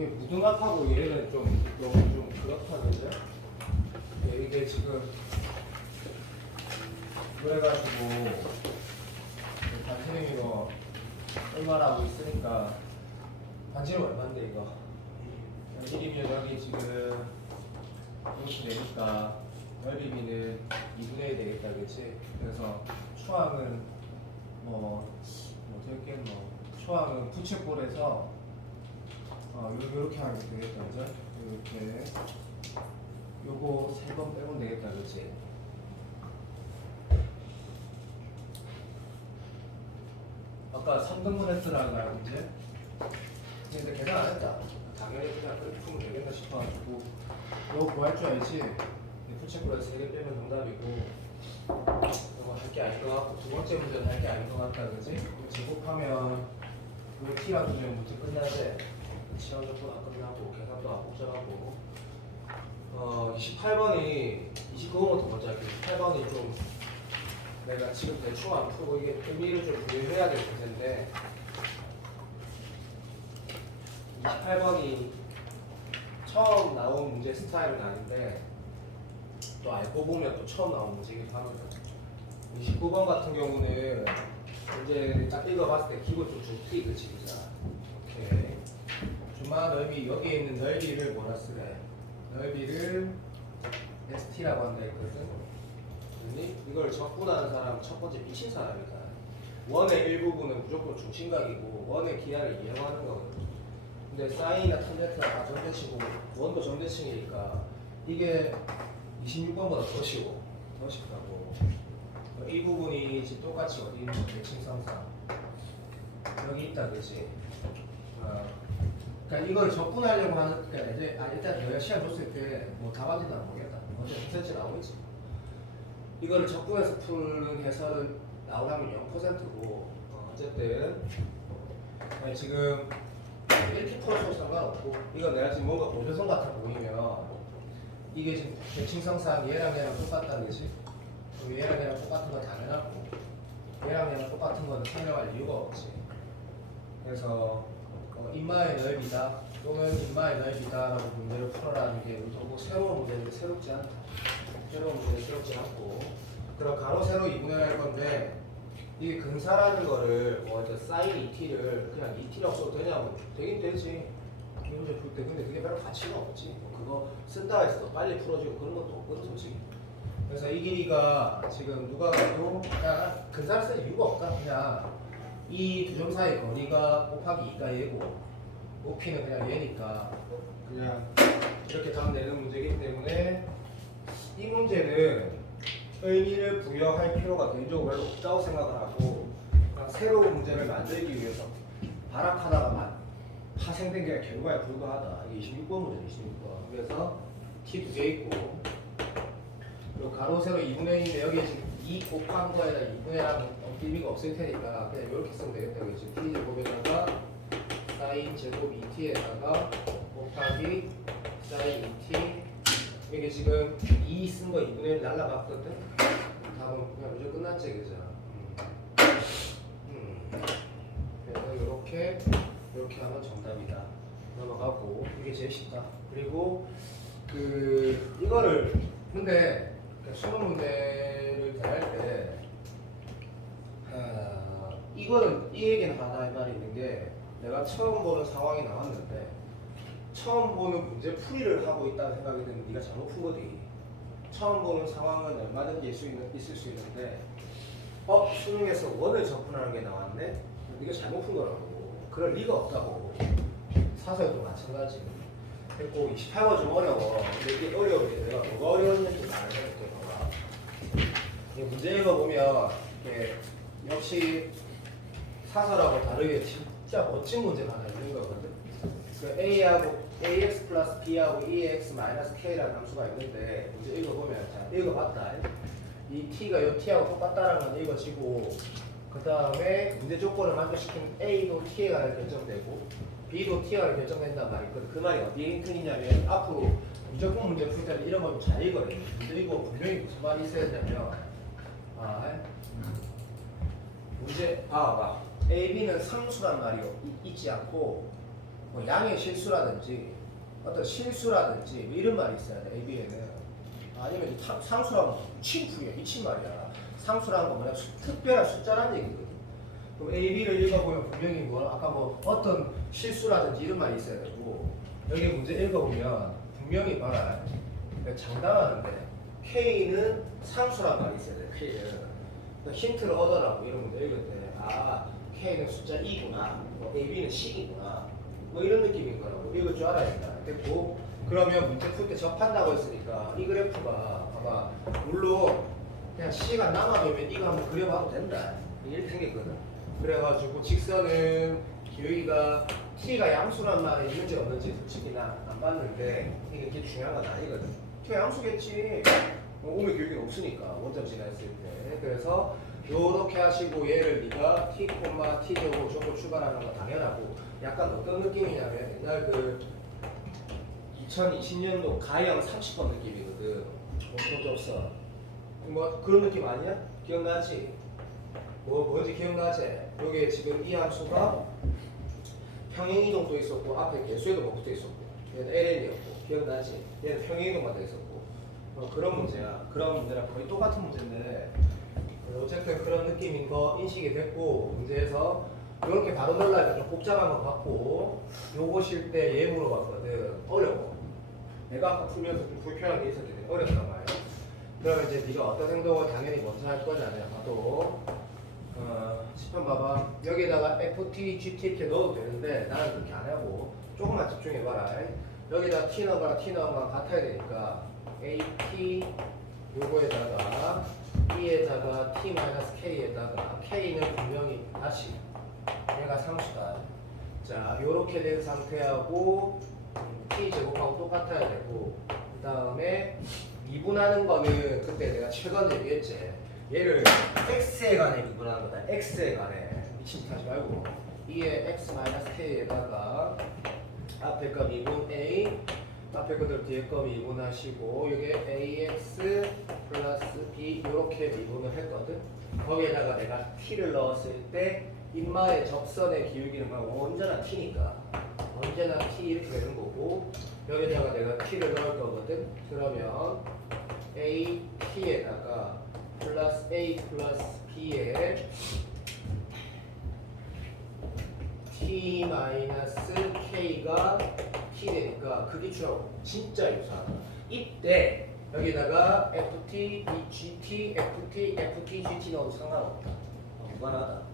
이게 무등학하고 얘는 좀 너무 좀 그렇다는데 이게 지금 그래가지고 반지름 이거 얼마라고 있으니까 반지름 얼마인데 이거 반지름이 여기 지금 이렇게 되니까 넓이비는 2분의 1 되겠다 그치? 그래서 추항은 어떻게 추항은 부채꼴에서 요렇게 하면 되겠다 그죠? 이렇게 요거 3번 빼면 되겠다 그치? 아까 3등분 했으라는 말 문제? 근데 계산 안 했다. 당연히 그냥 그렇게 풀면 되겠다 싶어가지고 이거 구할 줄 알지? 부채꼴에서 3개 빼면 정답이고 이거 할 게 아닌 것 같고 두 번째 문제는 할 게 아닌 것 같다 그지? 제곱하면 왜 t랑 조정 문제 끝나지? 시험 조건 안 끝나고 계산도 안 복잡하고 28번이 29번부터 먼저 할게 28번이 좀 내가 지금 대충 안 풀고 이게 의미를 좀 부여해야 될 텐데 28번이 처음 나온 문제 스타일은 아닌데 또 알고 보면 또 처음 나온 문제이기도 하거든 29번 같은 경우는 이제 딱 읽어봤을 때 기본 좀 좋지 그치 그자 오케이 주마 넓이 여기에 있는 넓이를 뭐라 쓰래 넓이를 ST라고 한다 했거든 이걸 적분하는 사람은 첫 번째 미친 사람이다 원의 일부분은 무조건 중심각이고 원의 기하를 이용하는 거거든 근데 사인이나 탄젠트가 다 정대치고 원도 정대칭이니까 이게 26번보다 더 쉬워 더 쉽다고 이 부분이 지금 똑같이 어디 있는 대칭성상 여기 있다 그지 그러니까 이걸 적분하려고 하는 그러니까 이제 일단 너가 시간 줬을 때 뭐 답안지도 안 보겠다 어제 퍼센트 나오겠지 이걸 적분해서 푸는 해설은 나오려면 0%고 어쨌든 지금 이렇게 풀어도 상관없고 이거 내가 지금 뭔가 보조선 같아 보이면 이게 지금 대칭성상 얘랑 똑같다는 거지 얘랑 똑같은 건 당연하고 얘랑 똑같은 건 설명할 이유가 없지 그래서 인마의 넓이다 또는 인마의 넓이다라고 문제를 풀어라는 게 뭐 새로운 문제인데 새롭지 않다 새로운 문제는 새롭지 않고 그럼 가로 세로 2분의 할 건데 이게 근사라는 거를 사인 2t를 그냥 2t라고 써도 되냐고 되긴 되지 이 문제 풀 때 근데 그게 별로 가치가 없지 그거 쓴다 해서 더 빨리 풀어지고 그런 것도 없거든 솔직히 그래서 이 길이가 지금 누가 봐도 그냥 근사를 쓸 이유가 없다 그냥 이 두 점 사이 거리가 곱하기 2가 얘고 높이는 그냥 얘니까 그냥 이렇게 답 내는 문제이기 때문에 이 문제는 의미를 부여할 필요가 개인적으로 별로 없다고 생각을 하고 그냥 새로운 문제를 만들기 위해서 발악하다가 파생된 게 결과에 불과하다. 이게 26번 문제 26번. 그래서 t 두 개 있고 그리고 가로 세로 2분의 1인데 여기에 지금 2 곱한 거에다 2분의 1하면 의미가 없을 테니까 그냥 이렇게 쓰면 되겠다. 그렇지? t 제곱에다가 사인 제곱 2t에다가 곱하기 사인 2t 이게 지금 2 쓴 거 2분의 1 날라갔거든? 다음은 그냥 무조건 끝났지, 그죠? 그래서 이렇게 하면 정답이다. 넘어가고, 이게 제일 쉽다. 그리고, 이거를, 근데, 수능 문제를 대할 때, 이거는, 이 얘기는 하나 말이 있는 게, 내가 처음 보는 상황이 나왔는데, 처음 보는 문제 풀이를 하고 있다는 생각이 드는 네가 잘못 푼거지. 처음 보는 상황은 얼마든지 있을 수 있는데 수능에서 원을 접근하는 게 나왔네? 네가 잘못 푼 거라고. 그럴 리가 없다고. 사설도 마찬가지. 그리고 28번 좀 어려워. 근데 이게 어려울 때 내가 뭐가 어려웠는지 말을 해볼게. 이 문제 읽어보면 역시 사설하고 다르게 진짜 멋진 문제가 하나 있는 거거든. A하고 AX 플러스 B하고 EX 마이너스 K라는 함수가 있는데 문제 읽어보면 자 읽어봤다 이 T가 요 T하고 똑같다라는 건 읽어지고 그 다음에 문제 조건을 만족시킨 A도 T에 관해 결정되고 B도 T에 관해 결정된단 말이 있거든 그 말이 어디에 힌트냐면 앞으로 무조건 문제 풀 때는 이런 거 좀 잘 읽어야 돼 근데 이거 분명히 무슨 말이 있어야 되냐면 문제 봐 A, B는 상수란 말이 있지 않고 뭐 양의 실수라든지 어떤 실수라든지 뭐 이런 말이 있어야 돼. AB에는. 아니면 상수라는 거 미친풀이야. 미친 말이야. 상수라는 건 뭐냐? 특별한 숫자라는 얘기거든. 그럼 AB를 읽어보면 분명히 뭐 아까 뭐 어떤 실수라든지 이런 말이 있어야 되고, 여기 문제 읽어보면 분명히 봐라. 장담하는데 K는 상수란 말이 있어야 돼. K는 힌트를 얻어라고 이런 문제 읽을 때 K는 숫자 2구나, 뭐 AB는 식이구나, 뭐 이런 느낌인 거라고 읽을 줄 알아야 된다. 됐고, 그러면 문제 풀 때 접한다고 했으니까 이 그래프가 아마 물론 그냥 시간 남아되면 이거 한번 그려봐도 된다. 이렇게 생겼거든. 그래가지고 직선은 기울기가 T가 양수란 말이 있는지 없는지 솔직히 나 안 봤는데 이게 중요한 건 아니거든. T가 양수겠지. 오면 기울기는 없으니까 원점 지났을 때. 그래서 요렇게 하시고 얘를 네가 T, T 제곱 적고 출발하는 거 당연하고, 약간 어떤 느낌이냐면 옛날 그 2020년도 가형 30번 느낌이거든. 원소접선. 뭐 그런 느낌 아니야? 기억나지? 뭔지 기억나지? 여기에 지금 이 함수가 평행이동도 있었고 앞에 개수에도 뭐 붙어 있었고, 얘는 LN이었고, 기억나지? 얘는 평행이동만 돼 있었고, 그런 문제야. 그런 문제랑 거의 똑같은 문제인데 어쨌든 그런 느낌인 거 인식이 됐고, 문제에서 이렇게 바로 넣으려니까 좀 복잡한 거 같고, 요거 실 때 얘 물어봤거든. 어려워. 내가 아까 풀면서 좀 불편한 게 있었기 때문에 어렵단 말이야. 그러면 이제 네가 어떤 행동을 당연히 먼저 할 거냐면 봐도 10번 봐봐. 여기다가 FT, GT 이렇게 넣어도 되는데 나는 그렇게 안 하고 조금만 집중해봐라. 여기다 T 넣어봐라. T 넣어봐라. 같아야 되니까 AT 요거에다가 E에다가 T-K에다가 K는 분명히 다시 얘가 상수다. 자, 요렇게 된 상태하고 T 제곱하고 똑같아야 되고, 그 다음에 미분하는 거는 그때 내가 최근에 얘기했지. 얘를 x에 관해 미분하는 거다. x에 관해. 미친 듯 하지 말고 2의 x-k에다가 앞에 거 미분 a, 앞에 것들 뒤에 거 미분하시고, 이게 ax 플러스 b 이렇게 미분을 했거든. 거기에다가 내가 t를 넣었을 때 인마의 접선의 기울기는 막 언제나 t니까 언제나 t 이렇게 되는 거고, 여기다가 내가 t를 넣을 거거든. 그러면 a t에다가 플러스 a 플러스 b에 t 마이너스 k가 t 되니까 그 기출하고 진짜 유사하다. 이때 여기다가 ft, gt, ft, ft, gt 넣어도 상관없다. 무관하다.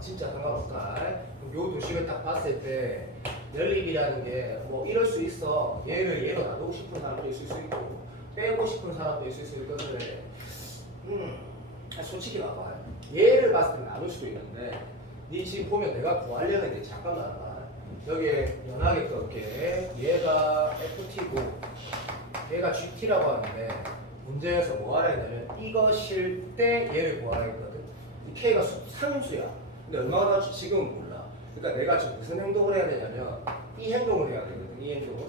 진짜 상관없다. 요 두 식을 딱 봤을 때 연립이라는 게 뭐 이럴 수 있어. 얘를 얘로 놔두고 싶은 사람도 있을 수 있고 빼고 싶은 사람도 있을 수 있거든. 솔직히 봐봐. 얘를 봤을 때 나눌 수도 있는데 니 지금 보면 내가 구하려는 게 잠깐만 여기에 연하게 떴게 얘가 FT고 얘가 GT라고 하는데 문제에서 뭐 하라 했냐면 이것일 때 얘를 구하라 했거든. 이 K가 상수야. 근데 얼마나 나올지 지금은 몰라. 그러니까 내가 지금 무슨 행동을 해야 되냐면 이 행동을 해야 되거든. 이 행동을.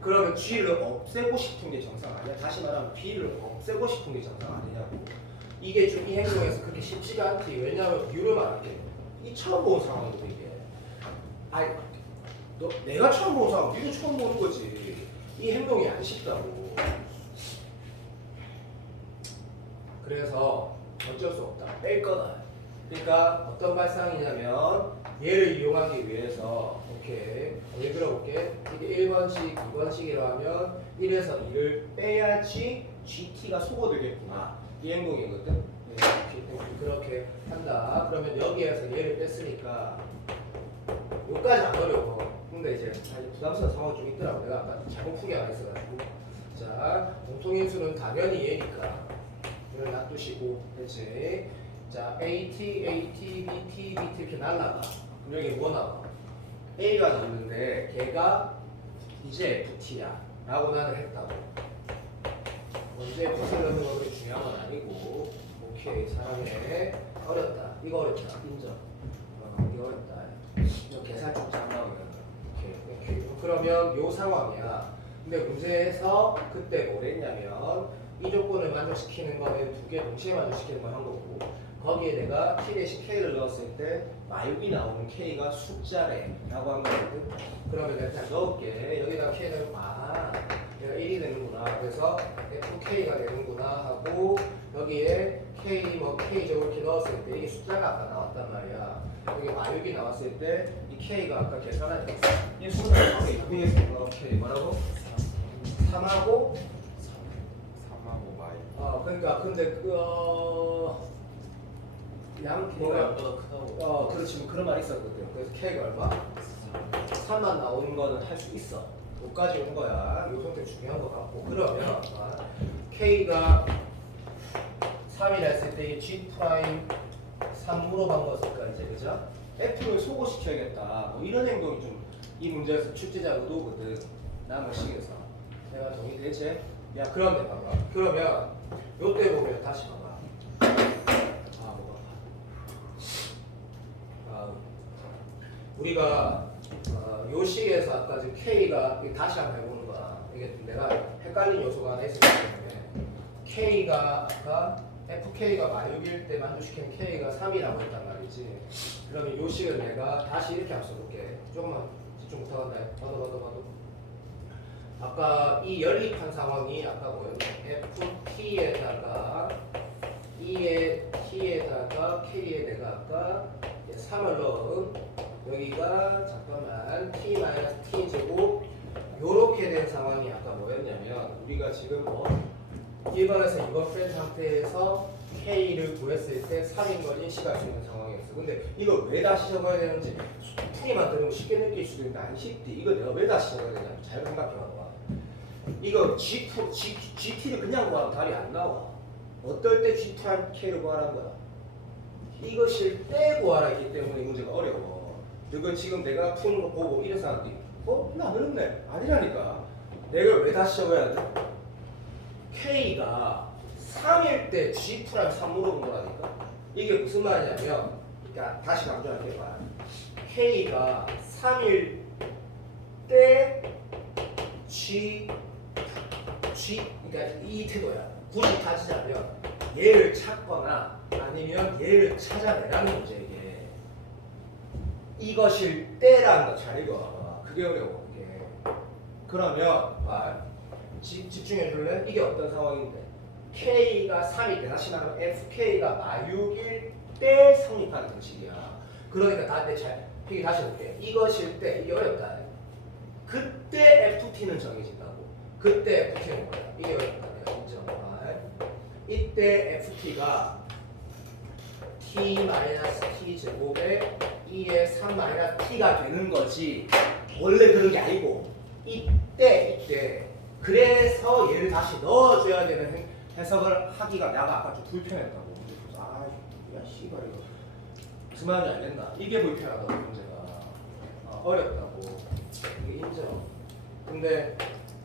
그러면 G를 없애고 싶은 게 정상 아니야? 다시 말하면 B를 없애고 싶은 게 정상 아니냐고. 이게 좀 이 행동에서 그렇게 쉽지가 않지. 왜냐하면 이유를 말할게. 이 처음 본 상황이거든 이게. 아니, 내가 처음 본 상황, 니도 처음 보는 거지. 이 행동이 안 쉽다고. 그래서 어쩔 수 없다. 뺄 거다. 그러니까 어떤 발상이냐면 얘를 이용하기 위해서 오케이 왜 그려볼게. 이게 1번식, 2번식이라 하면 1에서 2를 빼야지 GT가 소거되겠구나. 이 행동이거든. 그렇게 한다. 그러면 여기에서 얘를 뺐으니까 여기까지 안 어려워. 근데 이제 부담스러운 상황이 좀 있더라고. 내가 아까 잘못 풀이 안 했어가지고. 자, 공통인수는 당연히 얘니까 이걸 놔두시고, 그렇지? 자, AT, AT, BT, BT 이렇게 날라가. 그럼 여기 뭐 나와? A가 나오는데 걔가 이제 FT야 라고 나는 했다고. 언제 FT를 넣는 건 그렇게 중요한 건 아니고. 오케이, 사랑해. 어렵다. 이거 어렵다. 인정. 이거 어렵다. 이거 계산 좀 잘 나오면. 오케이. 그러면 요 상황이야. 근데 문제에서 그때 뭘 했냐면 이 조건을 만족시키는 거는 두 개 동시에 만족시키는 걸 한 거고, 거기에 내가 t 대신 k를 넣었을 때 마육이 나오는 k가 숫자래 라고 한 거거든. 그러면 내가 그냥 넣을게. 여기다 k는 얘가 1이 되는구나. 그래서 fk가 되는구나 하고 여기에 k 뭐 k제곱 이렇게 넣었을 때 이게 숫자가 아까 나왔단 말이야. 여기 마육이 나왔을 때 이 k가 아까 계산할 때 이 숫자가 k 뭐라고? 3하고 3하고 마이. 그러니까 근데 K가 양보다 크다고. 그렇지 뭐 그런 말이 있었거든. 그래서 K가 얼마? 3만 나오는 거는 할 수 있어. 여기까지 온 거야. 요 선택 중요한 거 같고. 그러면 K가 3이라 했을 때 G 프라임 3 물어본 거니까 이제 그죠? F를 소거시켜야겠다. 뭐 이런 행동이 좀 이 문제에서 출제자 의도거든. 남의식에서 내가 동의되지? 야 그러면 봐봐. 그러면 요때 보면 다시 봐봐. 우리가 요 식에서 아까 지금 K가 다시 한번 해보는 거야. 이게 내가 헷갈린 요소가 하나 있었기 때문에 K가 아까 FK가 마육일 때 만족시키는 K가 3이라고 했단 말이지. 그러면 요 식을 내가 다시 이렇게 한번 써볼게. 조금만 집중 못하겠다. 봐도. 아까 이 연립한 상황이 아까 뭐였냐? FT에다가 E의 T에다가 K에 내가 아까 3을 넣은 여기가 잠깐만 t-t 제곱 요렇게 된 상황이 아까 뭐였냐면 우리가 지금 뭐 1번에서 2번 뺀 상태에서 k를 구했을 때 3인 걸 인식할 수 있는 상황이었어. 근데 이걸 왜 다시 적어야 되는지 풀이만 들으면 쉽게 느낄 수도 있는데 안 쉽지. 이거 내가 왜 다시 적어야 되냐 잘 생각해봐. 이거 GT를 그냥 구하면 답이 안 나와. 어떨 때 G'K를 구하라는 거야? 이것일 때 구하라 했기 때문에 이 문제가 어려워. 이건 지금 내가 푸는 거 보고 이런 사람들이 나 어렵네. 아니라니까. 내가 왜 다시 적어야 돼? K가 3일 때 G 프라임 3 물어본 거라니까. 이게 무슨 말이냐면 그러니까 다시 강조할게 봐. K가 3일 때 그러니까 이 태도야. 굳이 따지자면 얘를 찾거나 아니면 얘를 찾아내라는 문제 이게. 이것일 때라는 거 잘 읽어. 그게 어려워. 그게. 그러면 집중해 줄래? 이게 어떤 상황인데? K가 3일 때 다시 말하면 FK가 마육일 때 성립하는 공식이야. 그러니까 나한테 잘 이게 다시 볼게. 이것일 때 이게 어렵다. 그때 FT는 정해진다고. 그때 FT는 뭐야? 이게 어렵다. 인정. 이때 FT가 t-t 제곱에 2의 3-t가 되는 거지. 원래 그런 게 아니고 이때 그래서 얘를 다시 넣어줘야 되는 해석을 하기가 내가 아까 좀 불편했다고. 야 씨발 이거 무슨 말인지 알겠나? 이게 불편하다고 문제가. 어렵다고. 이게 인정. 근데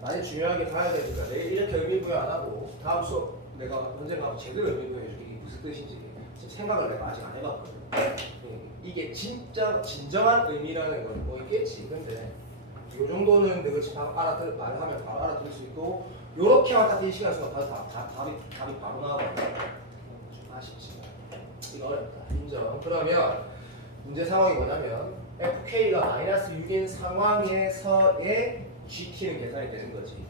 많이 중요하게 봐야 되니까 내일 이렇게 의미부여 안 하고 다음 수업 내가 언젠가 제대로 의미부여 해줄게. 이게 무슨 뜻인지 지금 생각을 내가 아직 안 해봤거든. 이게 진짜 진정한 의미라는 건 뭐 있겠지. 근데 요 정도는 내가 지금 바로 말을 하면 바로 알아들을 수 있고 요렇게만 딱 이 시간 수업 답이 바로 나와버려. 좀 아쉽지. 이거 어렵다. 인정. 그러면 문제 상황이 뭐냐면 FK가 마이너스 6인 상황에서의 GT는 계산이 되는 거지.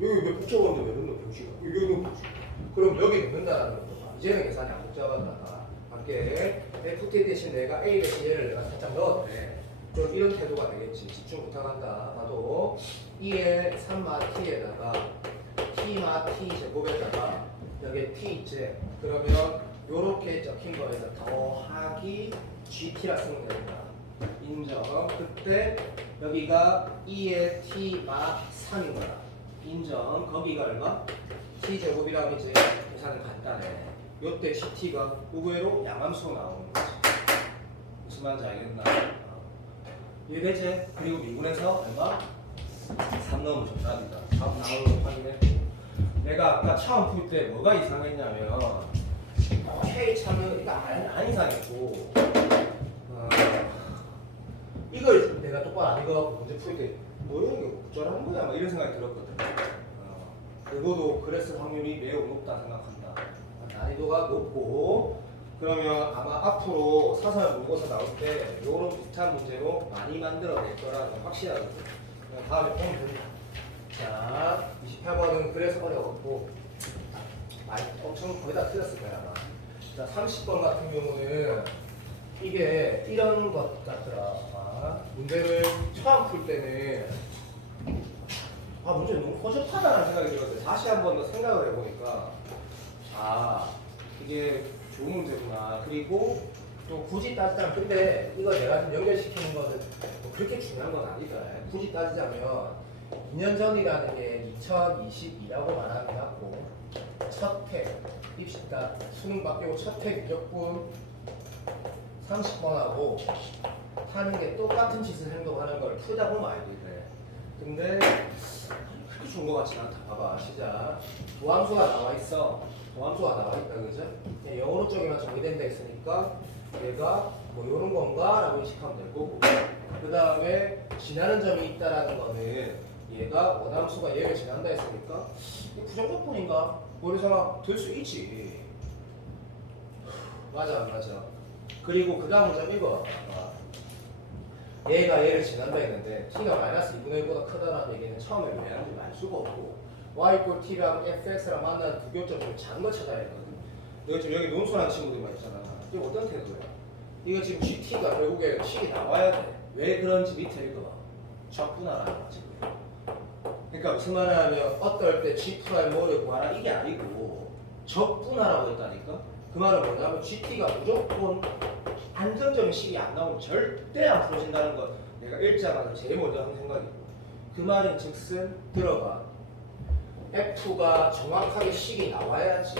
여기 왜 복잡한데 왜 넣는 병식아? 여기 넣는 병식. 그럼 여기 넣는다라는 것도 이제는 계산이 안 복잡하다. 밖에 FT 대신 내가 A 대신 얘를 내가 살짝 넣었네. 좀 이런 태도가 되겠지. 집중 부탁한다. 봐도 2의 3마T에다가 T마 T 제곱에다가 여기에 T 있지. 그러면 요렇게 적힌 거에다 더하기 GT라 쓰면 된다. 인정. 그때 여기가 2의 T마 3인 거야. 인정. 거기가 얼마? T 제곱이라면 이제 계산은 간단해. 요때 GT가 의외로 양함수로 나오는 거지. 무슨 말인지 알겠나? 이해되지? 그리고 미분에서 얼마? 3 넣으면 정답이다. 답 나오는 거 확인해. 내가 아까 처음 풀 때 뭐가 이상했냐면 K 참은 안 이상했고 이걸 내가 똑바로 안 읽어갖고 문제 풀 때 뭐야 이거 어쩌라는 거야 막 이런 생각이 들었거든. 그거도 그랬을 확률이 매우 높다 생각한다. 난이도가 높고 그러면 아마 앞으로 사설 모의고사 나올 때 이런 비슷한 문제로 많이 만들어낼 거라는 건 확실하거든요. 그냥 다음에 보면 됩니다. 자, 28번은 그래서 어려웠고 많이 엄청 거의 다 틀렸을 거야 아마. 자, 30번 같은 경우는 이게 이런 것 같더라. 문제를 처음 풀 때는 문제 너무 허접하다는 생각이 들었어요. 다시 한 번 더 생각을 해보니까 이게 좋은 문제구나. 그리고 또 굳이 따지자면 근데 이거 내가 좀 연결시키는 거는 뭐 그렇게 중요한 건 아니다. 굳이 따지자면 2년 전이라는 게 2022라고 말하긴 하고 첫 택, 입시가 수능 바뀌고 첫택 무조건 30번하고 하는 게 똑같은 짓을 행동하는 걸 풀다 보면 알게 돼. 근데 그렇게 좋은 것 같진 않다. 봐봐, 시작. 도함수가 나와 있어. 도함수가 나와 있다, 그죠? 영어로 쪽에만 정의된 데 있으니까 얘가 뭐 이런 건가? 라고 인식하면 될 거고. 그 다음에 지나는 점이 있다라는 거는 얘가 원함수가 얘를 지난다 했으니까 부정적분인가? 뭐 이런 생각 들 수 있지. 맞아, 안 맞아. 그리고 그 다음 문제 이거. 얘가 얘를 지난다 했는데 t가 마이너스 2분의 1보다 크다는 얘기는 처음에 왜 하는지 알 수가 없고 y equal t랑 fx랑 만나는 두 교점을 작은 걸 찾아야 했거든. 너 지금 여기 논술한 친구들만 있잖아. 이게 어떤 태도야? 이거 지금 gt가 결국에 식이 나와야 돼. 왜 그런지 밑에 읽어봐. 적분하라는 거지. 그러니까 무슨 말을 하면 어떨 때 g 프라임 뭐를 구하라 이게 아니고 적분하라고 했다니까. 그 말은 뭐냐면 gt가 무조건 안정적인 식이 안 나오면 절대 안 풀어진다는 거 내가 읽자마자 제일 먼저 하는 생각이고 그 말인 즉슨 들어봐. F가 정확하게 식이 나와야지.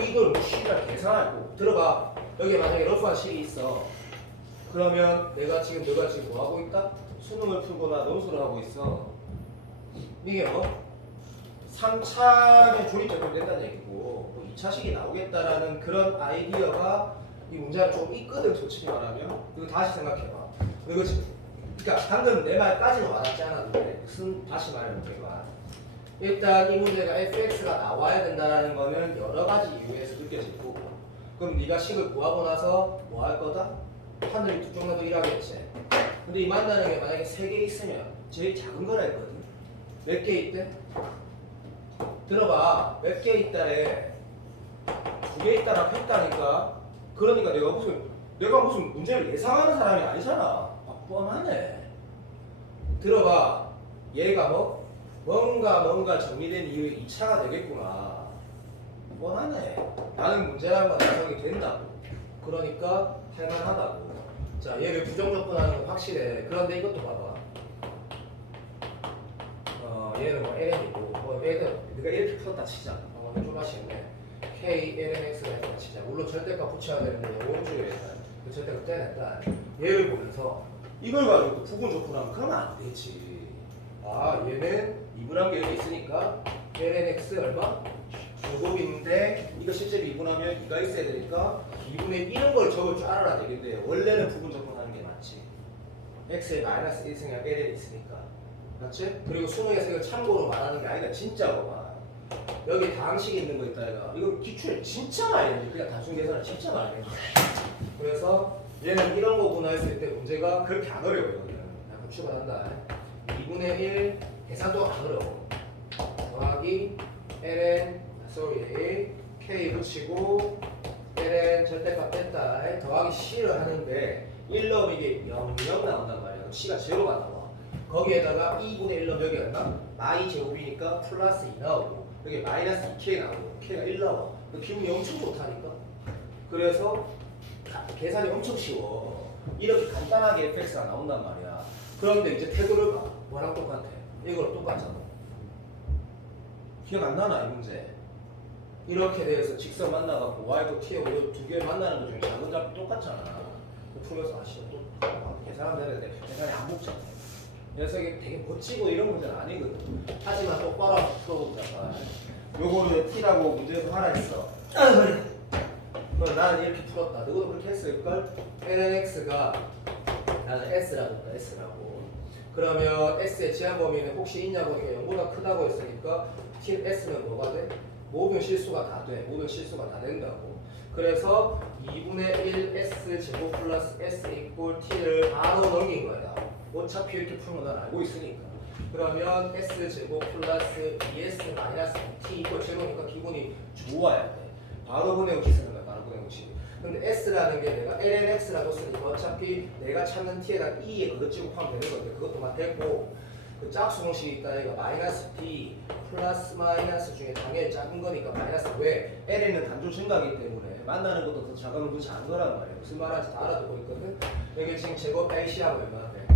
이걸 뭐 식이라 계산하고 들어봐. 여기 만약에 러프한 식이 있어. 그러면 내가 지금 너가 지금 뭐 하고 있다? 수능을 풀거나 논술을 하고 있어. 이게 뭐? 3차에 조립 적용된다는 얘기고 뭐 2차식이 나오겠다라는 그런 아이디어가 이 문제가 조금 있거든. 솔직히 말하면 이거 다시 생각해봐. 이거 지금 그러니까 방금 내 말까지는 와닿지 않았는데 무슨 다시 말해볼게요. 일단 이 문제가 fx가 나와야 된다는 거는 여러 가지 이유에서 느껴질 거고 그럼 네가 식을 구하고 나서 뭐 할 거다? 하늘이 두 쪽 나도 일하겠지. 근데 이 만나는 게 만약에 3개 있으면 제일 작은 거라 했거든. 몇 개 있대? 들어봐. 몇 개 있다래. 2개 있다라고 했다니까. 그러니까 내가 무슨 문제를 예상하는 사람이 아니잖아. 뻔하네. 들어봐. 얘가 뭔가 정리된 이후에 2차가 되겠구나. 뻔하네. 나는 문제라는 건 예상이 된다고. 그러니까 할만하다고. 자, 얘를 부정적분하는 건 확실해. 그런데 이것도 봐봐. 얘는 뭐 ln이고 뭐 얘는 네가 이렇게 풀었다 치자. 좀 아쉽네. k ln x가 했다 치자. 물론 절대값 붙여야 되는데 영어주의에 그 절대값 떼냈다. 얘를 보면서 이걸 가지고 부분적분하면 그러면 안 되지. 얘는 2분한 게 여기 있으니까 ln x 얼마? 제곱인데 이거 실제로 2분하면 2가 있어야 되니까 2분의 1인 걸 적을 줄 알아야 되겠는데 원래는 부분적분하는 게 맞지. x에 마이너스 1승이야 ln이 있으니까. 맞지? 그리고 수능에서 이거 참고로 말하는 게 아니라 진짜로 봐. 여기 다항식이 있는 거 있다 이거. 이거 기출 진짜 많이 했는데 그냥 단순 계산을 진짜 많이 했는데. 그래서 얘는 이런 거구나 했을 때 문제가 그렇게 안 어려워요. 약간 출발한다. 2분의 1 계산도 안 어려워. 더하기 ln k 붙이고 ln 절대값 뺐다. 더하기 c를 하는데 1 넣으면 이게 0 나온단 말이야. c가 제로가 나와. 거기에다가 2분의 1 넣으면 여기 얼마? 마이 제곱이니까 플러스 2 나오고 여기 마이너스 2k 나오고 k가 1 나와. 기분이 엄청 좋다니까. 그래서 계산이 엄청 쉬워. 이렇게 간단하게 fx가 나온단 말이야. 그런데 이제 태도를 봐. 뭐랑 똑같아? 이거랑 똑같잖아. 기억 안 나나 이 문제? 이렇게 돼서 직선 만나갖고 y하고 t하고 두 개 만나는 것 중에 작은 잡이 똑같잖아. 풀면서 아시죠? 또 계산하면 되는데 계산이 안 복잡해. 그래서 이게 되게 멋지고 이런 문제는 아니거든. 하지만 똑바로 한번 풀어보자. 요거를 t라고 문제에서 하나 있어. 그럼 나는 이렇게 풀었다. 너도 그렇게 했을걸? ln x가 나는 s라고 했다. s라고. 그러면 s의 지한 범위는 혹시 있냐고 보니까 0보다 크다고 했으니까 s는 뭐가 돼? 모든 실수가 다 돼. 모든 실수가 다 된다고. 그래서 2분의 1 s 제곱 플러스 s 이꼴 t를 바로 넘긴 거예요. 어차피 이렇게 풀면 난 알고 있으니까. 그러면 s 제곱 플러스 2s 마이너스 t 이꼴 제로니까 기분이 좋아야 돼. 바로 분해우치 쓰는 거야. 바로 분해우치. 근데 s라는 게 내가 lnx라고 쓰니까 어차피 내가 찾는 t에다 2에 그거 찍고하면 되는 건데 그것도만 됐고 그 짝수 공식이 있다. 얘가 마이너스 b 플러스 마이너스 중에 당연히 작은 거니까 마이너스. 왜? ln은 단조 증가하기 때문에 만나는 것도 더 작으면 더 작은 거란 말이에요. 무슨 말하는지 다 알아듣고 있거든. 여기 지금 제곱 AC하고 얼마나 돼?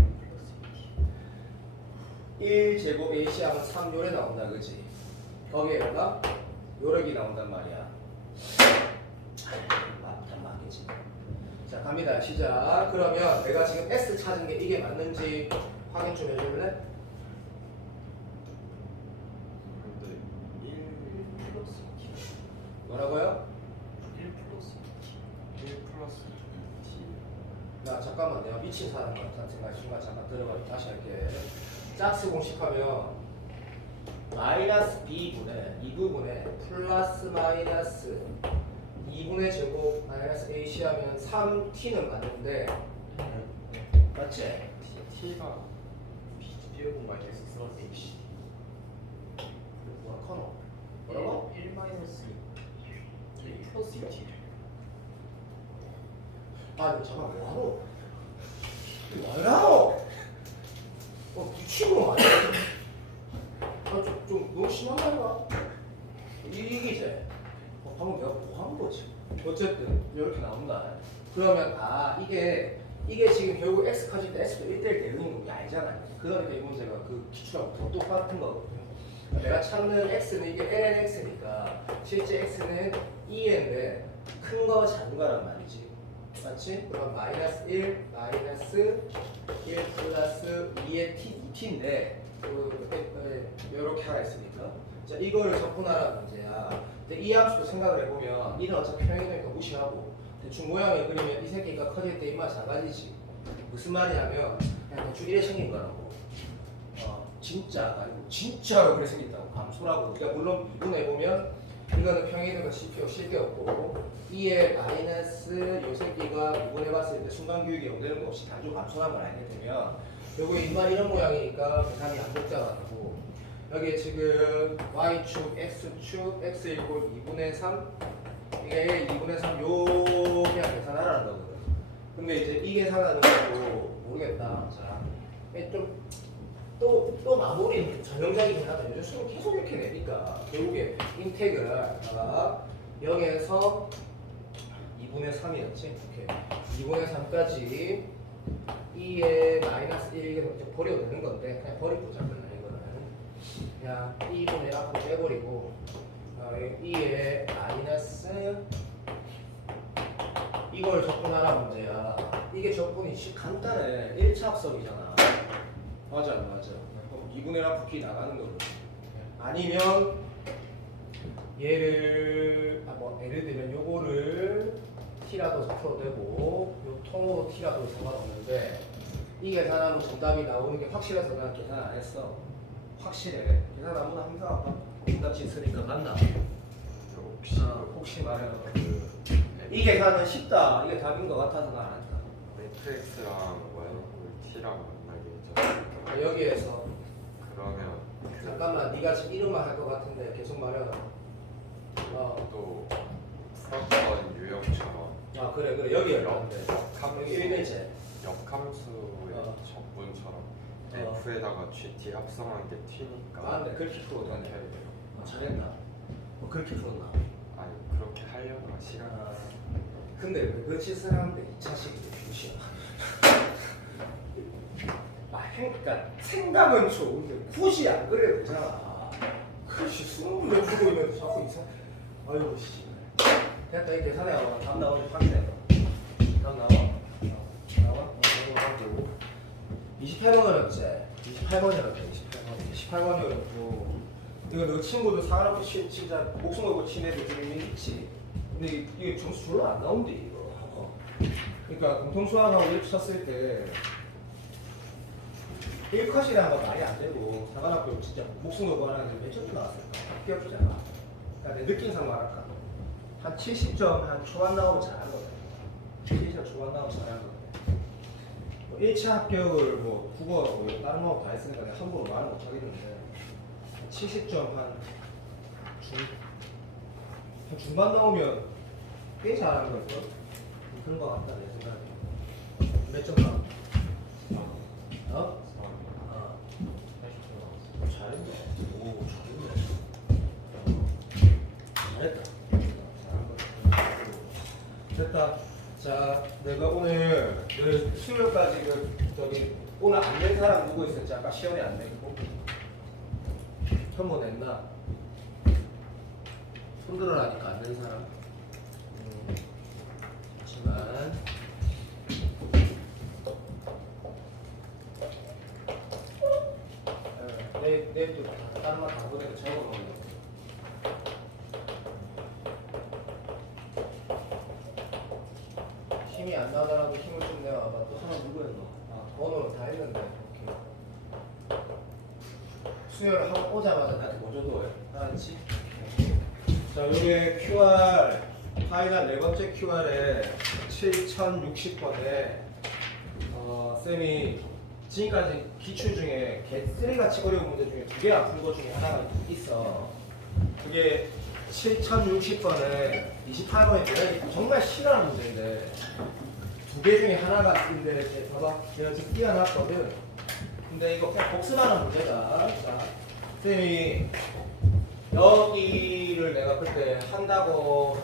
1제곱 AC하면 3 요래 나온다 그지? 거기에다가 요력이 나온단 말이야. 맞겠지. 자 갑니다. 시작. 그러면 내가 지금 S 찾은 게 이게 맞는지 확인 좀 해줄래? 근데 1 플러스 t 뭐라고요? 1 플러스 t 1 플러스 t 나 잠깐만 내가 미친 사람 같은 생각이 순간 잠깐 들어가 다시 할게. 짝수 공식하면 마이너스 b분의 이 부분에 플러스 마이너스 2분의 제곱 마이너스 ac 하면 3t는 맞는데 맞지? t가 b 제곱 마이너스 4ac 뭐야 커너 뭐라고? 1 마이너스 1 플러스 t 아 이거 잠깐 뭐하노? 이거 뭐하노? 미친놈 아니야? 좀 너무 심한 말이야. 이게 이제 방금 내가 뭐 한 거지? 어쨌든 이렇게 나온다. 그러면 이게 지금 결국 x 커질 때 x도 1대1 대응인 거 알잖아요. 그러니까 이 문제가 그 기출하고 더 똑같은 거거든요. 내가 찾는 x는 이게 lnx니까 실제 x는 2n데 큰 거 작은 거란 말이지. 맞지? 그럼 마이너스 1 마이너스 1 플러스 2의 t인데 이렇게 하나 있으니까 자 이거를 적분하라는 문제야. 근데 이 함수도 생각을 해보면 이는 어차피 평행이니까 무시하고 대충 모양을 그리면 이 새끼가 커질 때 입맛 작아지지. 무슨 말이냐면 그냥 대충 이래 생긴 거라고. 진짜가 아니고 진짜로 그래 생겼다고. 감소라고. 그러니까 물론 미분해보면 이거는 평행이니까 쉴 게 없고 2의 마이너스 요 새끼가 미분해봤을 때 순간교육이 연결된 거 없이 단조 감소한 걸 알게 되면 결국에 이말 이런 모양이니까 계산이 안 복잡하고 여기에 지금 y축, x축, x 이꼴 2분의 3 이게 2분의 3 요 그냥 계산하라는 거거든. 근데 이제 이 계산하는 것도 모르겠다. 자, 또 마무리는 전형적이긴 하다. 요즘 수능 계속 이렇게 내니까 결국에 인테그랄 0에서 2분의 3이었지. 이렇게 2분의 3까지 2의 마이너스 1을 버려도 되는 건데 그냥 버리고 잡는 이거는 그냥 2분의 앞으로 빼버리고 2의 마이너스 이걸 적분하라 문제야. 이게 적분이 간단해. 1차 합성이잖아. 맞아 안 맞아? 그럼 2분의 1 부피 나가는 거로. 아니면 얘를 예를 들면 요거를 t라도 풀어도 되고 요 통으로 t라도 상관없는데 이 계산하면 정답이 나오는 게 확실해서 난 계산 안 했어. 확실해. 계산 아무나 항상 아까 정답지 있으니까 맞나? 혹시 말해봐. 이 계산은 쉽다. 이게 답인 것 같아서 난 안 했다. 매트릭스랑 y t랑 만나게 해줘. 여기에서 그러면 잠깐만 네가 지금 이름만 할 것 같은데 계속 말해봐. 또 풀었던 유형처럼 그래 여기 열었는데 여기 1대체 역함수의 적분처럼 f에다가 gt 합성한 게 t니까 근데 그렇게 풀어도 그렇게 되네. 해야 돼요. 잘했나? 그렇게 풀었나? 아니 그렇게 하려다가 시간 근데 왜 그 짓을 하는데 2차식이 표시야? 그러니까 생각은 좋은데 굳이 안 그래도 되잖아. 그렇지 수능 문제 풀고 있는데 자꾸 이상. 아이고 씨. 됐다 이 계산해 봐. 답 나오지 확인해 봐. 답 나와. 나와? 하고 28번 어렵지? 28번이 어렵지. 28번이 어렵고 이거 너 친구도 사람 앞에 진짜 목숨 걸고 친 애들 좀 있지. 근데 이게 점수 별로 안 나온대 이거. 그러니까 공통수학하고 이렇게 쳤을 때 1컷이라는 건 말이 안 되고 사관학교 진짜 목숨 걸고 하는 애들 몇 점이 나왔을까? 기억이잖아. 그러니까 내 느낌상 말할까? 한 70점 한 초반 나오면 잘하는 거예요. 70점 초반 나오면 잘하는 거예요. 뭐 1차 합격을 뭐 국어 뭐 다른 거 다 했으니까 내가 함부로 말을 못 하겠는데 70점 한 중반 나오면 꽤 잘하는 거죠. 그런 거 같다 내 생각에. 몇 점 나? 어? 잘했네. 오, 잘했네. 잘했다. 됐다. 자, 내가 오늘 수요일까지 오늘 안 낸 사람 누구 있었지? 아까 시험에 안 냈고. 현모 냈나? 손 들어라니까 안 낸 사람. 잠시만. 내일도 다른 말 다 보내고 적어놓으려고. 힘이 안 나더라도 힘을 좀 내와봐. 또 하나 누구였노? 아, 오늘 다 했는데. 오케이. 수요일 하고 오자마자 나한테 먼저 둬. 알았지? 자, 요게 QR 파이가 네 번째 QR에 7060번에 쌤이 지금까지 기출 중에 개쓰레기같이 어려운 문제 중에 두 개 안 푼 것 중에 하나가 있어. 그게 7060번에 28번에 내가 정말 싫어하는 문제인데 두 개 중에 하나가 있는데 이제 봐봐 제가 지금 띄워놨거든. 근데 이거 그냥 복습하는 문제다. 자, 쌤이 여기를 내가 그때 한다고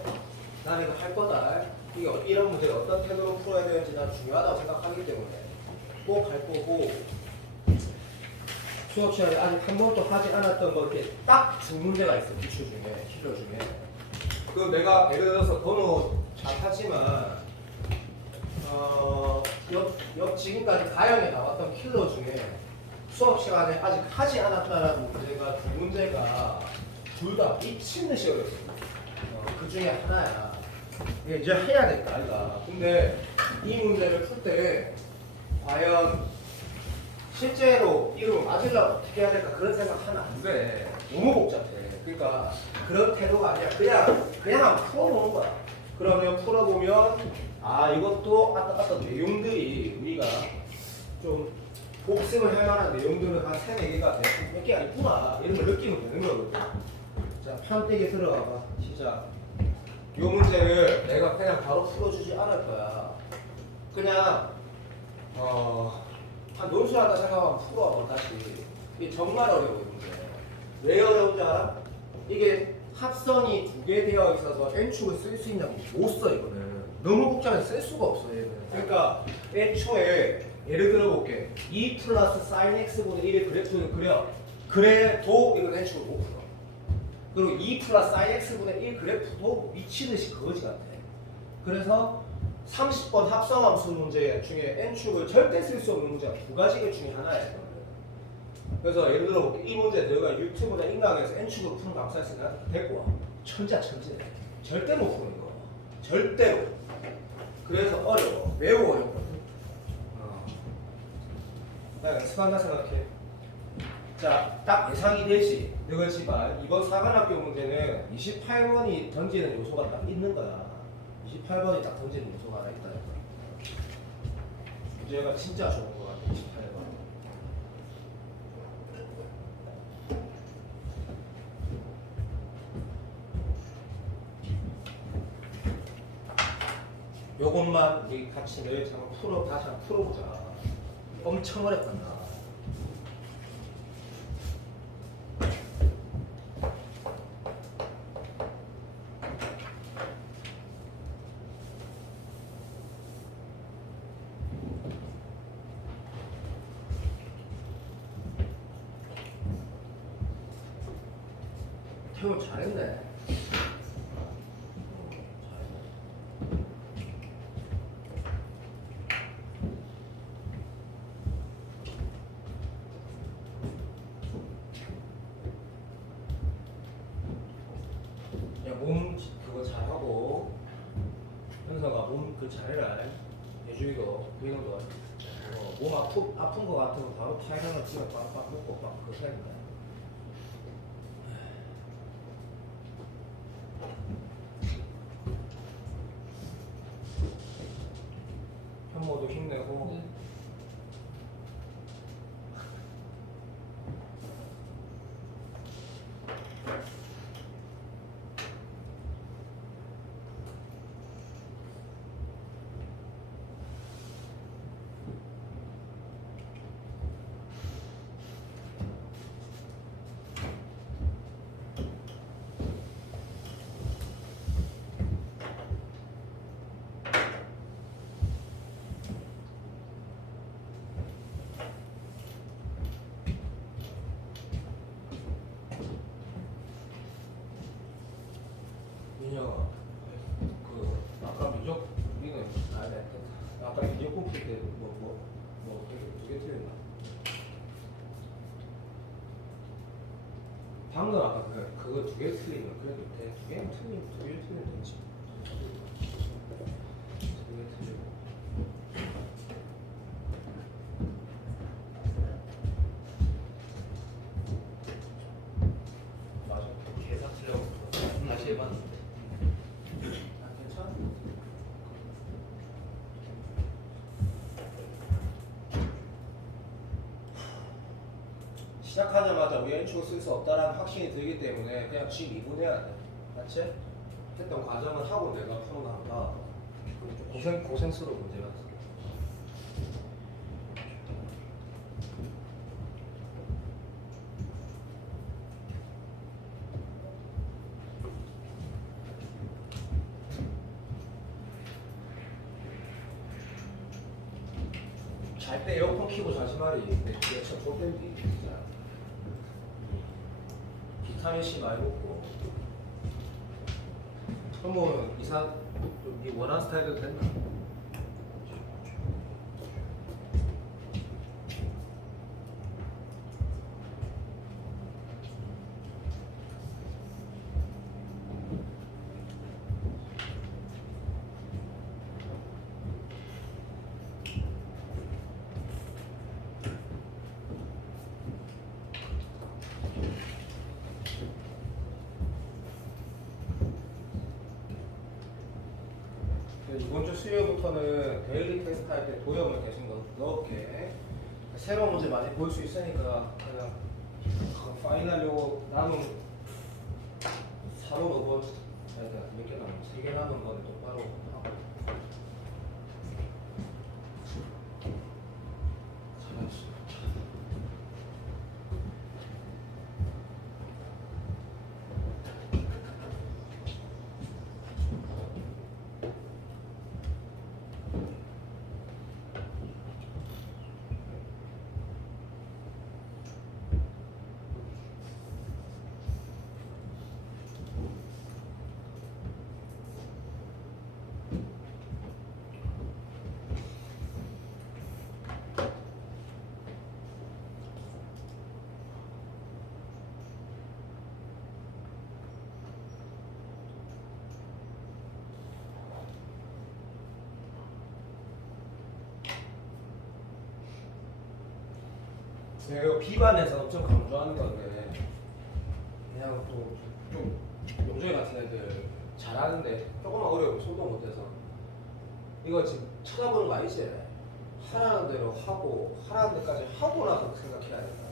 나는 이거 할 거다. 이게 이런 문제를 어떤 태도로 풀어야 되는지 난 중요하다고 생각하기 때문에 꼭 할 거고, 수업 시간에 아직 한 번도 하지 않았던 거 이렇게 딱 두 문제가 있어. 기출 중에 킬러 중에. 그 내가 예를 들어서 번호 잘 하지만 지금까지 가형에 나왔던 킬러 중에 수업 시간에 아직 하지 않았다라는 문제가 두 문제가 둘 다 미친 듯이 어려웠어. 그 중에 하나야. 이게 이제 해야 될 거 아이가. 근데 이 문제를 풀 때 과연 실제로 이걸 맞으려면 어떻게 해야 될까 그런 생각하면 안 돼. 너무 복잡해. 그러니까 그런 태도가 아니라 그냥 한번 풀어보는 거야. 그러면 풀어보면 아 이것도 아까 내용들이 우리가 좀 복습을 할 만한 내용들은 한 3, 4개가 몇 개가 있구나 이런 걸 느끼면 되는 거거든. 자, 판때기 들어가봐. 시작. 이 문제를 내가 그냥 바로 풀어주지 않을 거야. 그냥 한 논술하다 생각하면 풀어봐 다시. 이게 정말 어려워 이 문제. 왜 어려운지 알아? 이게 합선이 두 개 되어 있어서 n축을 쓸 수 있냐고 못 써 이거는. 너무 복잡해서 쓸 수가 없어 얘는. 그러니까 애초에 예를 들어 볼게. 2 플러스 sin x분의 1의 그래프를 그려. 그래도 이건 n축을 못 풀어. 그리고 2 플러스 sin x분의 1 그래프도 미치듯이 거지 같아. 그래서 30번 합성함수 문제 중에 n축을 절대 쓸 수 없는 문제가 두 가지 중에 하나예요. 그래서 예를 들어 볼게. 이 문제 내가 유튜브나 인강에서 n축으로 푸는 거 암살했으면 데리고 와. 천재. 절대 못 푸는 거. 절대로. 그래서 어려워. 매우 어렵거든. 나 연습한다 생각해. 자, 딱 예상이 되지. 그렇지만 이번 사관학교 문제는 28번이 던지는 요소가 딱 있는 거야. 28번이 딱 던지는 요소가 하나 있다. 문제가 진짜 좋은 거 같아. 28번. 요것만 우리 같이 내일 한번 다시 한번 풀어보자. 엄청 어렵단다. 태훈 잘했네. 몸 그거 잘하고 현서가 몸 그 잘해라. 예주이도 비행도 몸 아픈 거 같으면 바로 타이레놀 집에 빡빡 먹고 빡 그거 해야 된다. 방금 아까 그거 두 개 틀리면 그래도 돼. 두 개는 틀리면 두 개 틀리면 되지. 두 개 틀리고. 맞아. 계산 틀려고 다시 해봤는데 아, 괜찮아. 시작하자마자 우리 N축을 쓸 수 없다라는 확신이 들기 때문에 그냥 G 미분해야 돼. 맞지? 했던 과정을 하고 내가 풀어나가 좀 고생스러운 문제가 있어. 잘 때 에어컨 켜고 자지 말이. 내 뒤에 참 좆된디 진짜. 비타민 C 많이 먹고. 그럼 뭐 이사 네 원하는 스타일대로 됐나? 이번 주 수요일부터는 데일리 테스트 할 때 도형을 계속 넣을게. 새로운 문제 많이 볼 수 있으니까 그냥 파이널로 남은 4번, 5번 몇 개 남은 3개 남은 건 똑바로 하고. 잘했어. 내가 비반에서 엄청 강조하는 건데 그냥 또 좀 용조이 같은 애들 잘하는데 조금만 어려우면 손도 못해서 이거 지금 찾아보는 거 아니지? 하라는 대로 하고 하라는 데까지 하고 나서 생각해야 된다.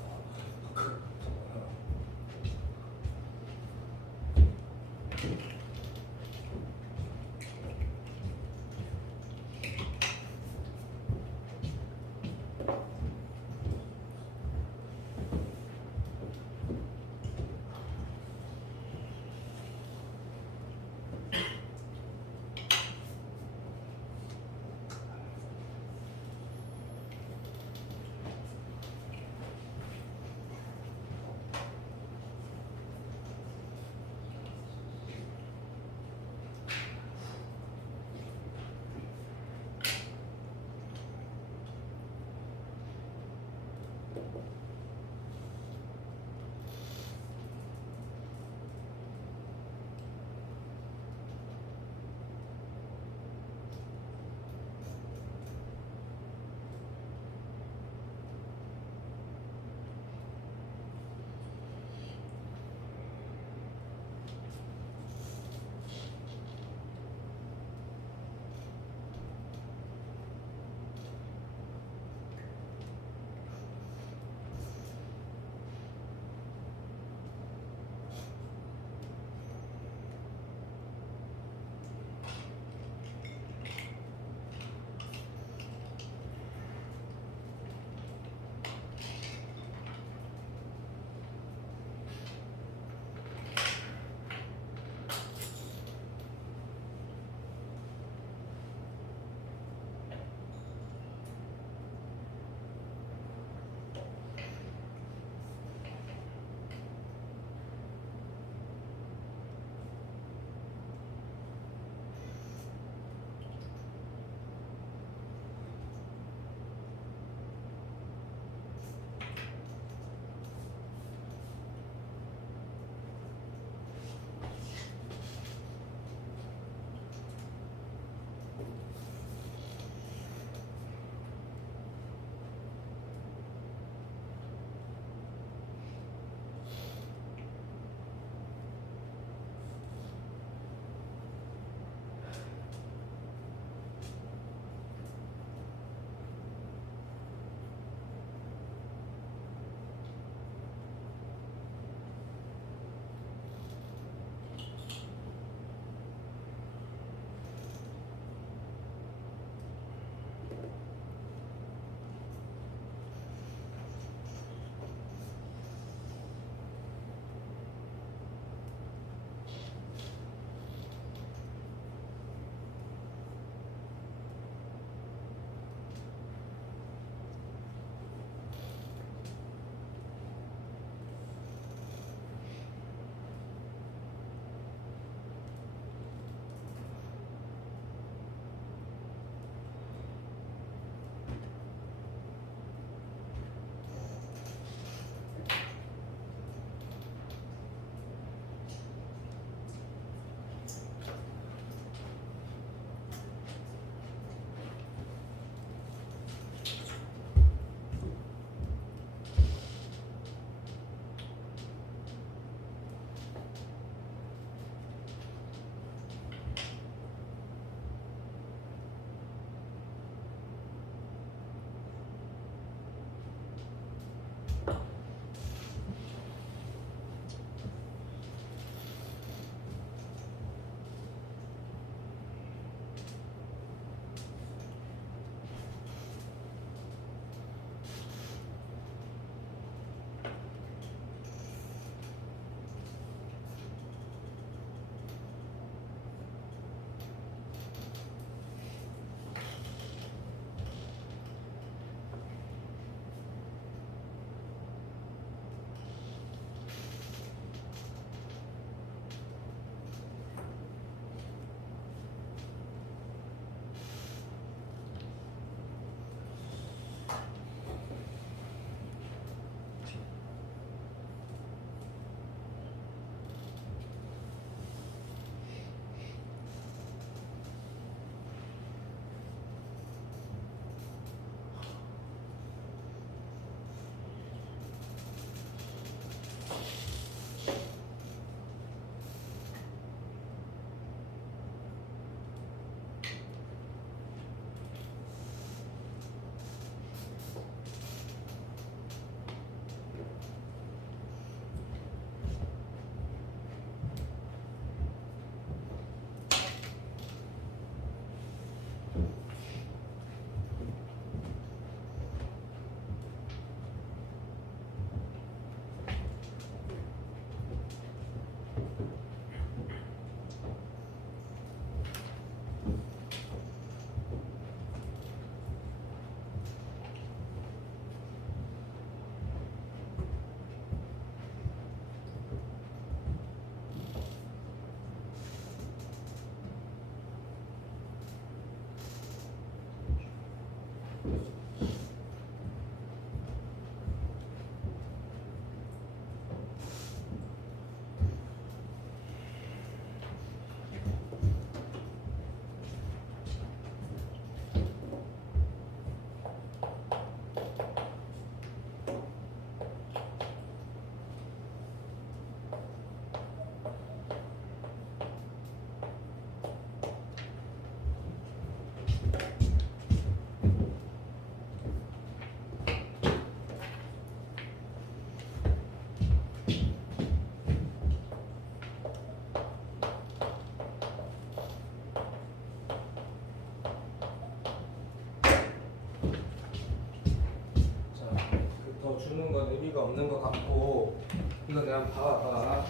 주는 건 의미가 없는 것 같고 이거 내가 봐봐.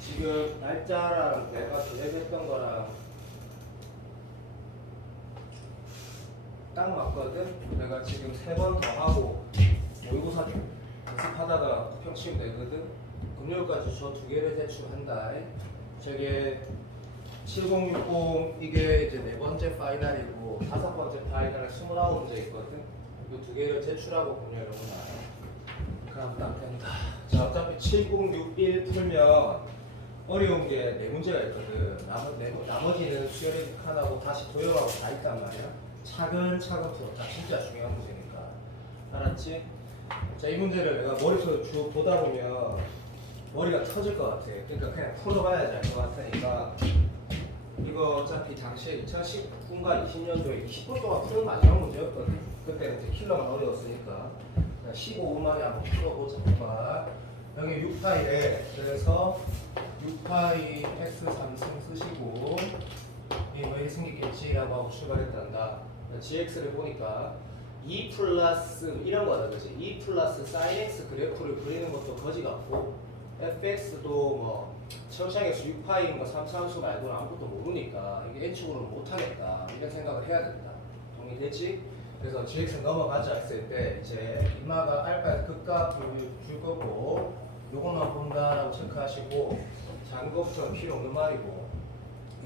지금 날짜랑 내가 계획했던 거랑 딱 맞거든? 내가 지금 3번 더 하고 모의고사 연습하다가 부평 치면 되거든? 금요일까지 저 2개를 제출한다. 저게 7060 이게 이제 4번째 파이널이고 5번째 파이널에 29문제 있거든? 이 2개를 제출하고 금요일에 오나. 그럼 딱 된다. 자, 어차피 7061 풀면 어려운 게 4문제가 있거든. 나머지는 수열의 하나고 다시 도형하고 다 있단 말이야. 차근차근 풀었다. 진짜 중요한 문제니까. 알았지? 자, 이 문제를 내가 머릿속에 쭉 보다 보면 머리가 터질 것 같아. 그러니까 그냥 풀어봐야지 알 것 같으니까. 이거 어차피 당시에 2019년과 20년도에 20분 동안 푸는 마지막 문제였거든. 그때는 이제 킬러만 어려웠으니까. 15분 만에 한번 풀어보자. 봐. 여기 6파이에 그래서 6파이 x3승 쓰시고 이게 뭐 생기겠지라고 하고 출발했단다. gx를 보니까 2 플러스 이런 거다, 그치? 2 플러스 sin x 그래프를 그리는 것도 거지 같고 fx도 뭐 최우창에서 6파이인 거 3차함수 말고는 아무것도 모르니까 이게 n축으로는 못하겠다 이런 생각을 해야 된다. 동의되지? 그래서 gx 넘어가자 했을 때 이제 인마가 알파에서 극값을 줄 거고 요거만 본다라고 체크하시고 작은 것부터는 필요 없는 말이고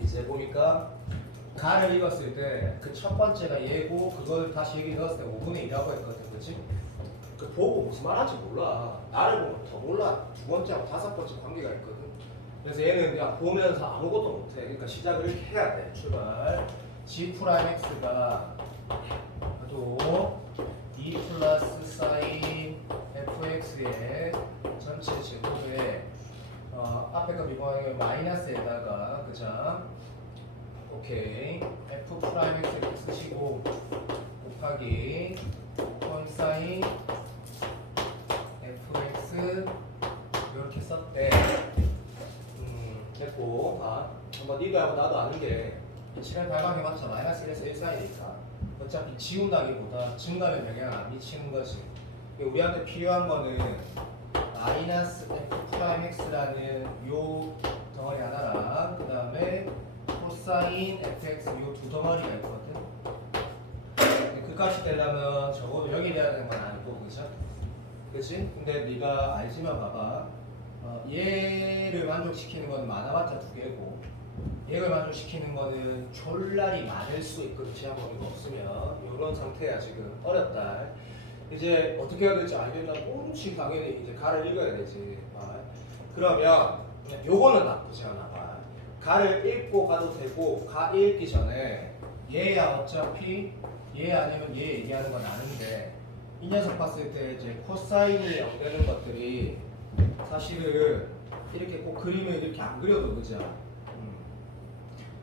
이제 보니까 가를 읽었을 때 그 첫 번째가 얘고 그걸 다시 얘기 넣었을 때 5분의 2라고 했거든, 그치? 그 보고 무슨 말할지 몰라. 나를 보면 더 몰라. 두 번째하고 5번째 관계가 있거든. 그래서 얘는 그냥 보면서 아무것도 못해. 그러니까 시작을 이렇게 해야 돼. 출발. g 프라임 x가 또 2 플러스 sin fx의 전체 제곱에 앞에 거 비공하면 마이너스에다가 그죠? 오케이. f 프라임 x 이렇게 쓰시고 곱하기 콘사인 fx 이렇게 썼대. 됐고, 뭐 니도 알고 나도 아는 게 실행 발광해봤자 마이너스 1에서 1 사이니까 어차피 지운다기보다 증가면 영향 안 미치는 거지. 우리한테 필요한 거는 마이너스 f 프라임 x라는 요 덩어리 하나랑 그 다음에 코사인 fx 요 두 덩어리가 있거든. 그 값이 되려면 적어도 0이 돼야 되는 건 아니고, 그죠? 그치? 근데 네가 알지만 봐봐. 얘를 만족시키는 건 많아봤자 2개고 얘를 만족시키는 거는 졸라리 많을 수 있거든. 제한 범위가 없으면 이런 상태야. 지금 어렵다. 이제 어떻게 해야 될지 알겠나? 꼼치 당연히 이제 가를 읽어야 되지. 그러면 요거는 나쁘지 않아. 가를 읽고 가도 되고 가 읽기 전에 얘야 어차피 얘 아니면 얘 얘기하는 건 아는데 이 녀석 봤을 때 이제 코사인이 0 되는 것들이 사실은 이렇게 꼭 그림을 이렇게 안 그려도 그죠?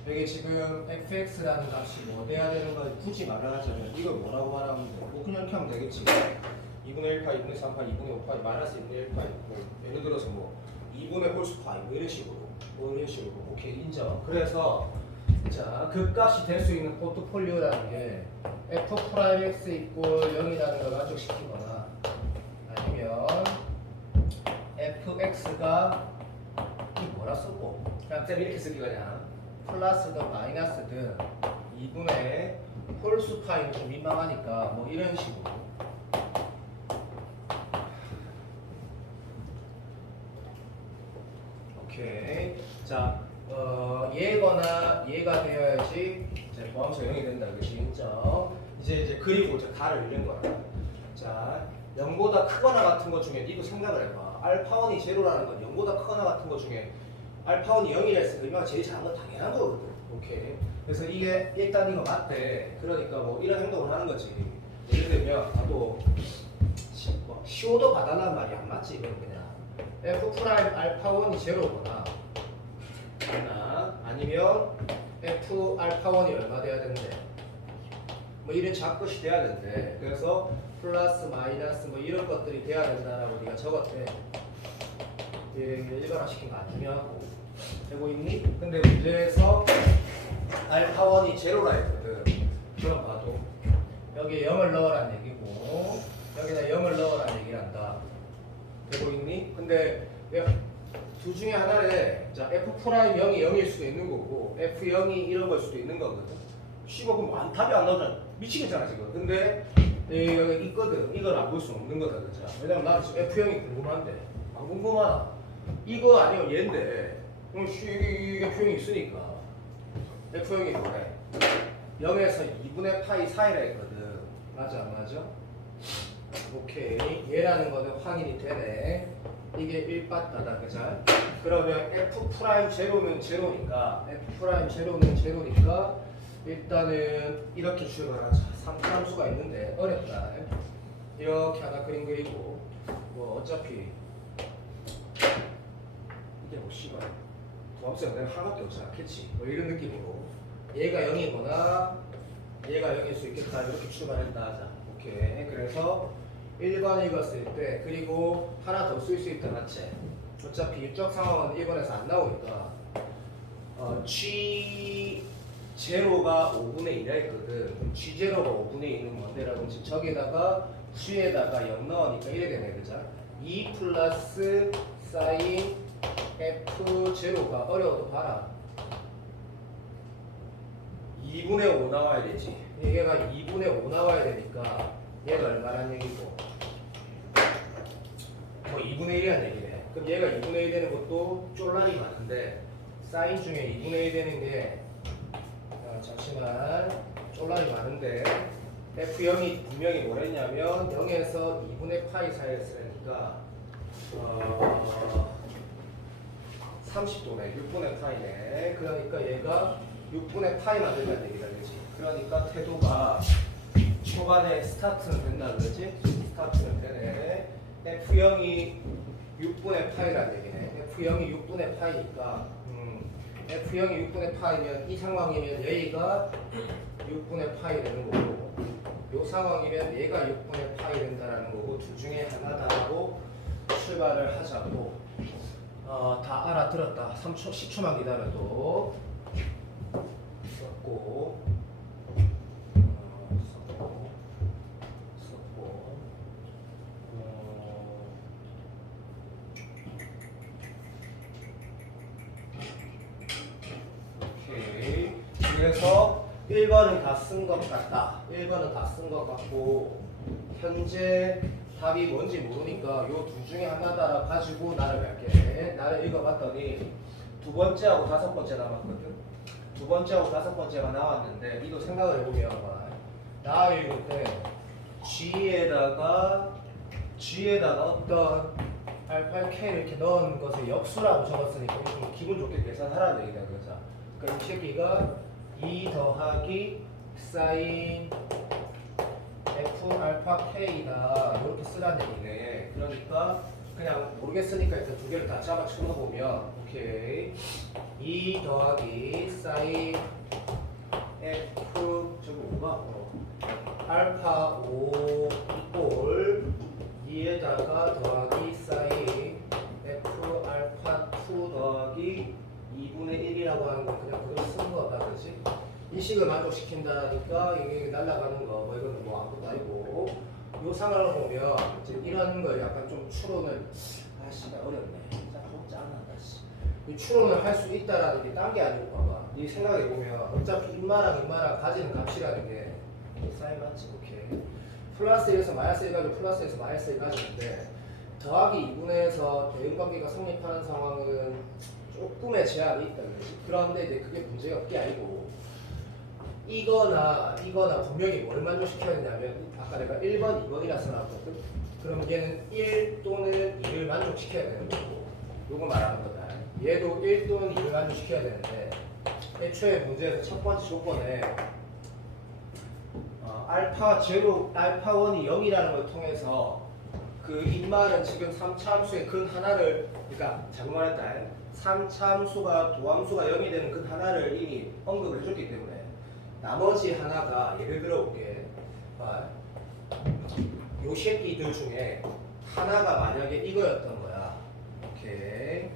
여기 지금 fx라는 값이 뭐 돼야 되는 걸 굳이 말하자면 이걸 뭐라고 말하면 돼? 뭐 그냥 이렇게 하면 되겠지. 2분의 1파이, 2분의 3파이, 2분의 5파이, 마이너스 2분의 1파이 뭐 예를 들어서 뭐 2분의 홀수파이 뭐 이런 식으로 오케이 인정. 그래서 자 극값이 될 수 있는 포트폴리오라는 게 f 프라임 x 이꼴 0이라는 걸 만족시키거나 아니면 fx가 이 뭐라 쓰고 그냥 쌤 이렇게 쓰기 그냥 플러스든 마이너스든 2분의 홀수파이는 좀 민망하니까 뭐 이런 식으로 오케이. 자, 얘거나 얘가 되어야지 이제 보함수 0이 된다. 그치? 인정. 이제 그리고 이제 가를 잃는 거야. 자, 0보다 크거나 같은 것 중에 니도 생각을 해봐. 알파1이 제로라는 건 0보다 크거나 같은 것 중에 알파1이 0이라 했으니까 이마가 제일 작은 건 당연한 거거든. 오케이. 그래서 이게 일단 이거 맞대. 그러니까 뭐 이런 행동을 하는 거지. 예를 들면 나도 시오도 받아라는 말이 안 맞지. 이건 그냥 f 프라임 알파1이 제로거나 아니면 f 알파1이 얼마 돼야 된대. 뭐 이런 작것이 돼야 된대. 그래서 플러스 마이너스 뭐 이런 것들이 돼야 된다라고 네가 적었대. 일반화시킨 거 안 중요하고 되고 있니? 근데 문제에서 알파1이 제로라 했거든. 그럼 봐도 여기에 0을 넣으라는 얘기고 여기다 0을 넣으라 되고 있니? 근데 둘 중에 하나를 자 F'0이 0일 수도 있는 거고 F0이 이런 걸 수도 있는 거거든. 씨발 그럼 답이 안 나오잖아. 미치겠잖아 지금. 근데 여기 있거든. 이걸 안 볼 수 없는 거다 그죠? 왜냐면 나는 지금 F0이 궁금한데 안 궁금하나? 이거 아니면 얘인데 이게 F0이 있으니까 F0이 뭐래? 0에서 2분의 파이 사이라 했거든. 맞아 안 맞아? 오케이. 얘라는 거는 확인이 되네. 이게 1빠따다 그죠? 그러면 F' 제로는 제로니까 F' 제로는 제로니까 일단은 이렇게 출발하자. 3함수가 있는데 어렵다. 이렇게 하나 그림 그리고 뭐 어차피 이게 뭐 씨발 도함수가 내가 하나도 없지 않겠지 뭐 이런 느낌으로 얘가 0이거나 얘가 0일 수 있겠다 이렇게 출발했다 하자. 오케이. 그래서 1번 읽었을 때 그리고 하나 더 쓸 수 있다 맞지? 어차피 유적 상황은 1번에서 안 나오니까 G 제로가 5분의 1이라 했거든. 그럼 G 제로가 5분의 1은 뭔데라고 지금 저기다가 G에다가 0 넣으니까 이래 되네 그죠? 2 플러스 사인 F 제로가 어려워도 봐라 2분의 5 나와야 되지. 얘가 2분의 5 나와야 되니까 얘가 얼마란 얘기고 뭐 2분의 1이란 얘기네. 그럼 얘가 2분의 1 되는 것도 쫄라리 많은데 사인 중에 2분의 1 되는 게 잠시만 쫄라리 많은데 F0이 분명히 뭐랬냐면 0에서 2분의 파이 사이였으니까 30도네 6분의 파이네. 그러니까 얘가 6분의 파이만 된다는 얘기다 그렇지. 그러니까 태도가 초반에 스타트는 된다 그러지? 스타트는 되네. F0이 6분의 파이라는 얘기네. F0이 6분의 파이니까 F0이 6분의 파이면 이 상황이면 얘가 6분의 파이 되는 거고 이 상황이면 얘가 6분의 파이 된다는 거고 둘 중에 하나다라고 출발을 하자고 다 알아들었다. 3초, 10초만 기다려도 썼고 오케이. 그래서 1번은 다 쓴 것 같다. 1번은 다 쓴 것 같고 현재 답이 뭔지 모르니까 요 둘 중에 하나다 가지고 나를 갈게. 나를 읽어봤더니 두 번째하고 다섯 번째 남았거든. 두 번째하고 다섯 번째가 나왔는데 이거 생각을 해보면 나 읽을 때 G에다가 어떤 알파 K 이렇게 넣은 것을 역수라고 적었으니까 좀 기분 좋게 계산하라는 얘기다 그죠? 그러니까 이 새끼가 2 더하기 사인 F 알파 K다 이렇게 쓰라는 얘기네. 그러니까 그냥 모르겠으니까 일단 두 개를 다 잡아 쳐놓으면 오케이 2 더하기 사인 F 저거 뭐가? 알파 5 이꼴 2에다가 더하기 사인 F 알파 2 더하기 2분의 1이라고 하는 건 그냥 그걸 쓴 거다 그렇지? 이 식을 만족시킨다니까 이게 날아가는 거 뭐 이건 뭐 아무것도 아니고 요 상황을 보면 이제 이런 걸 약간 좀 추론을 아씨가 어렵네 진짜 좀 짠하다 씨. 이 추론을 할 수 있다라는 게 딴 게 아니고 봐봐 이 생각해 보면 어차피 인마랑 가지는 값이라는 게 사인 맞지 오케이 플러스 1에서 마이너스 1 가지고 플러스 1에서 마이너스 1 가지는데 더하기 2분의에서 대응관계가 성립하는 상황은 조금의 제한이 있다 그러지. 그런데 이제 그게 문제가 그게 아니고 이거나 분명히 뭘 만족시켜야 되냐면 아까 내가 1번, 2번이라 써놨거든. 그럼 얘는 1 또는 2를 만족시켜야 되는 거고 요거 말하는 거다. 얘도 1 또는 2를 만족시켜야 되는데 애초에 문제에서 첫 번째 조건에 알파 제로, 알파 1이 0이라는 걸 통해서 그 인말은 지금 3차 함수의 근 하나를 그러니까 잘못 말했다. 3차 함수가 도함수가 0이 되는 근 하나를 이미 언급을 해줬기 때문에 나머지 하나가 예를 들어 볼게. 요 새끼들 중에 하나가 만약에 이거였던 거야. 오케이.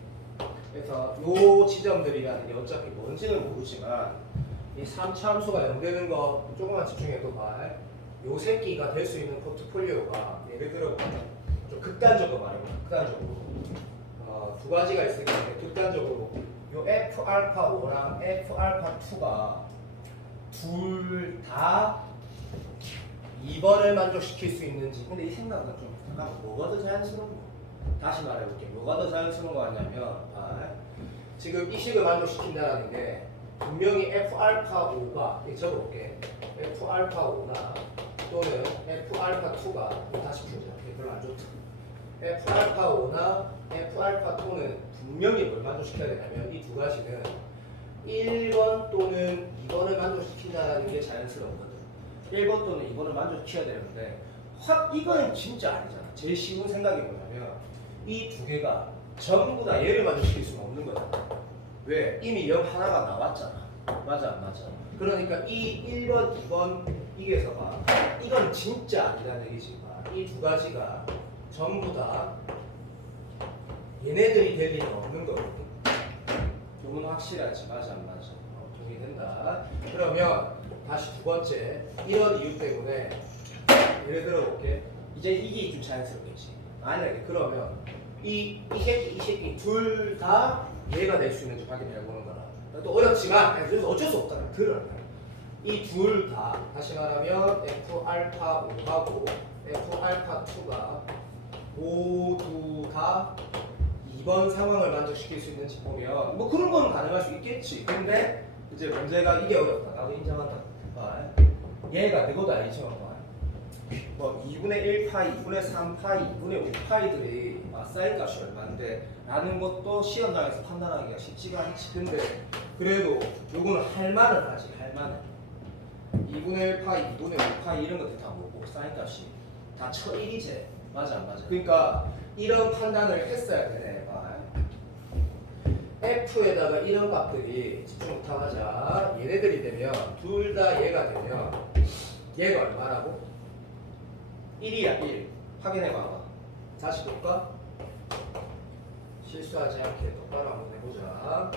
그래서 요 지점들이라는 게 어차피 뭔지는 모르지만 이 3차 함수가 0 되는 거 조금만 집중해도 봐. 요 새끼가 될 수 있는 포트폴리오가 예를 들어 좀 극단적으로 말해보자. 극단적으로. 두 가지가 있을 텐데 극단적으로 요 F 알파 5랑 F 알파 2가 둘 다 2번을 만족시킬 수 있는지. 근데 이 생각은 좀 잠깐 뭐가 더 자연스러운 거? 다시 말해볼게. 뭐가 더 자연스러운 거 같냐면 지금 이 식을 만족시킨다는 게 분명히 F 알파 5가 적어볼게. F 알파 5나 또는 F 알파 2가 다시 풀자. 별로 안 좋다. F 알파 5나 F 알파 2는 분명히 뭘 만족시켜야 되냐면 이 두 가지는 1번 또는 2번을 만족시킨다는 게 자연스러웠거든. 1번 또는 2번을 만족시켜야 되는데 확 이거는 진짜 아니잖아. 제일 쉬운 생각이 뭐냐면 이 두 개가 전부 다 얘를 만족시킬 수는 없는 거잖아. 왜? 이미 0 하나가 나왔잖아. 맞아 안 맞아? 그러니까 이 1번, 2번 이게서 봐. 이건 진짜 아니라는 얘기지만 이 두 가지가 전부 다 얘네들이 될 리는 없는 거거든. 요건 확실하지. 맞아 안 맞아? 동의된다. 그러면 다시 두 번째 이런 이유 때문에 예를 들어 볼게. 이제 이게 좀 자연스럽겠지. 만약에 그러면 이 새끼 둘 다 얘가 될 수 있는지 확인해 보는 거라. 또 어렵지만 그래서 어쩔 수 없다. 들어. 이 둘 다 다시 말하면 F 알파 5하고 F 알파 2가 모두 다 2번 상황을 만족시킬 수 있는지 보면 뭐 그런 건 가능할 수 있겠지. 근데 이제 문제가 이게 어렵다. 나도 인정한다. 얘가 이것도 아니지만 뭐 2분의 1파이, 2분의 3파이, 2분의 5파이들이 사인 값이 얼마인데 라는 것도 시험장에서 판단하기가 쉽지가 않지. 근데 그래도 요거는 할만은 하지. 할만은 2분의 1파이, 2분의 5파이 이런 것들 다 뭐고 사인 값이 다 처1이제. 맞아 안 맞아? 그러니까 이런 판단을 했어야 되네. F에다가 이런 값들이 집중 부탁하자. 얘네들이 되면 둘 다 얘가 되면 얘가 얼마라고? 1이야 1. 확인해 봐봐. 다시 볼까? 실수하지 않게 똑바로 한번 해보자.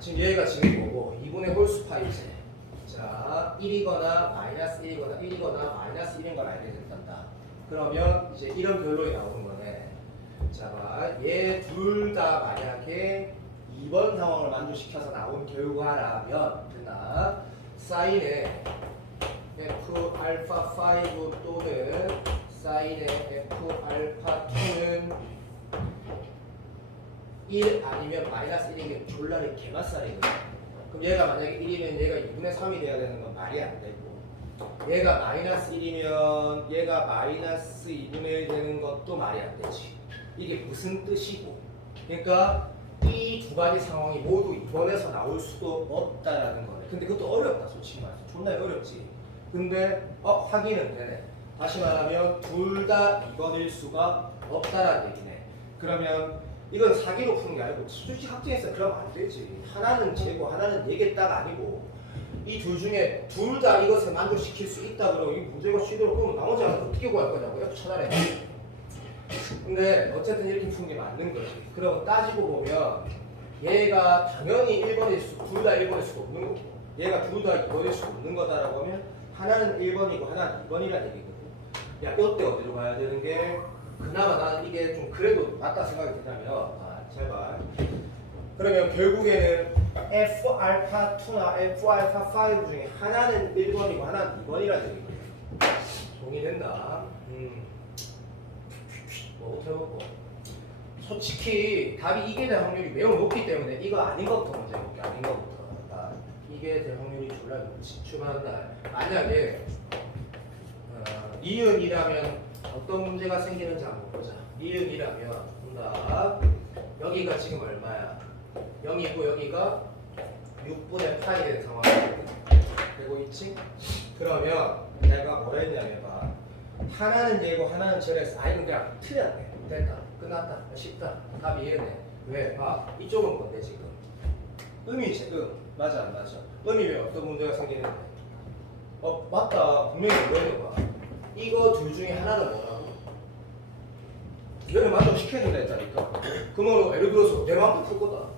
지금 얘가 지금 이거고 2분의 홀수파이지. 자 1이거나 마이너스 1이거나 1이거나 마이너스 1인 걸 알게 된단다. 그러면 이제 이런 결론이 나오는 거네. 자 봐. 얘 둘 다 만약에 2번 상황을 만족시켜서 나온 결과라면 됐나? 사인의 F 알파 5 또는 사인의 F 알파 2는 1 아니면 마이너스 1이면 졸라리 개맛살이거든. 그럼 얘가 만약에 1이면 얘가 2분의 3이 돼야 되는 건 말이 안 되고 얘가 마이너스 1이면 얘가 마이너스 2분의 1 되는 것도 말이 안 되지. 이게 무슨 뜻이고 그러니까 이 두 가지 상황이 모두 2번에서 나올 수도 없다라는 거네. 근데 그것도 어렵다 솔직히 말해서. 존나 어렵지. 근데 확인은 되네. 다시 말하면 둘 다 2번일 수가 없다라는 얘기네. 그러면 이건 사기로 푸는 게 아니고 수직 확정했어. 그러면 안 되지. 하나는 재고 하나는 얘기했다가 아니고 이 둘 중에 둘 다 이것을 만족시킬 수 있다 그러고 이 문제가 쉬도록 그러면 나머지 하나는 어떻게 구할 거냐고 이렇게 찾아내. 근데 어쨌든 이렇게 푸는 게 맞는 거지. 그럼 따지고 보면 얘가 당연히 1번일 수, 둘 다 1번일 수가 없는 거고 얘가 둘 다 2번일 수가 없는 거다라고 하면 하나는 1번이고 하나는 2번이라는 얘기거든. 야, 이때 어디로 가야 되는 게 그나마 나는 이게 좀 그래도 맞다 생각이 드냐면 제발 그러면 결국에는 F 알파 2나 F 알파 5 중에 하나는 1번이고 하나는 2번이라는 얘기거든. 동의된다. 뭐부터 해볼까? 솔직히 답이 이게 될 확률이 매우 높기 때문에 이거 아닌 것부터 먼저 해볼게. 아닌 것부터. 이게 될 확률이 졸라 높지. 출발한 날 만약에 니은이라면 어떤 문제가 생기는지 한번 보자. 니은이라면 본다. 여기가 지금 얼마야? 0이고 여기가 6분의 8이 된 상황이 되고 있지? 그러면 내가 뭐라 했냐면 봐. 하나는 얘고 하나는 절에서 이건 그냥 틀렸네. 됐다. 끝났다. 쉽다. 답이 얘네. 왜? 이쪽은 뭔데 지금? 음이지. 맞아 안 맞아? 음이면 어떤 문제가 생기는데? 맞다. 분명히 뭐였는 거야. 이거 둘 중에 하나는 뭐라고? 얘를 만족시켜야 된다 했다니까. 그러면 예를 들어서 내 마음도 풀 거다.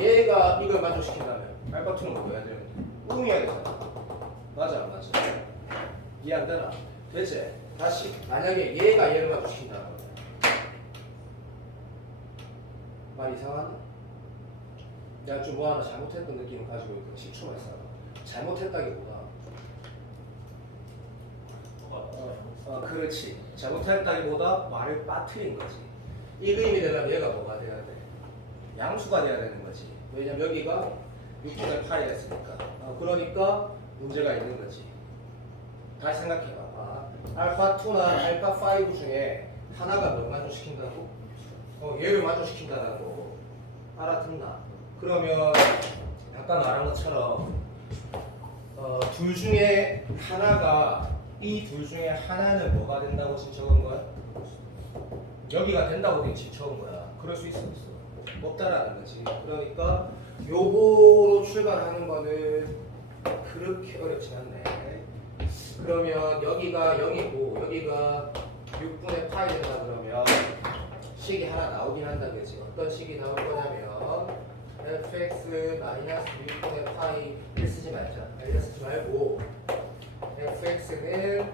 얘가 이걸 만족시킨다면 알파2는 뭐 해야 되는데? 음이어야 되잖아. 맞아 안 맞아? 이해 안 되나? 됐지? 다시 만약에 얘가 얘를 마주시킨다는 거야. 말 이상하나? 내가 좀 뭐 하나 잘못했던 느낌을 가지고 있거든. 10초만 있어. 잘못했다기보다 그렇지. 잘못했다기보다 말을 빠뜨린 거지. 이 그림이 되려면 얘가 뭐가 돼야 돼? 양수가 돼야 되는 거지. 왜냐면 여기가 6분의 8이 됐으니까. 그러니까 문제가 있는 거지. 다시 생각해봐. 알파2나 알파5 중에 하나가 뭘 만족시킨다고? 얘를 만족시킨다고. 알아듣나? 그러면 아까 말한 것처럼 둘 중에 하나가 이 둘 중에 하나는 뭐가 된다고 지적한 거야? 여기가 된다고 지적한 거야. 그럴 수 있어 없어? 없다라는 거지. 그러니까 요거로 출발하는 거는 그렇게 어렵진 않네. 그러면 여기가 0이고 여기가 6분의 파이 된다 그러면 식이 하나 나오긴 한다 그지? 어떤 식이 나올 거냐면 fx 마이너스 6분의 파이 쓰지 말자. 쓰지 말고 fx는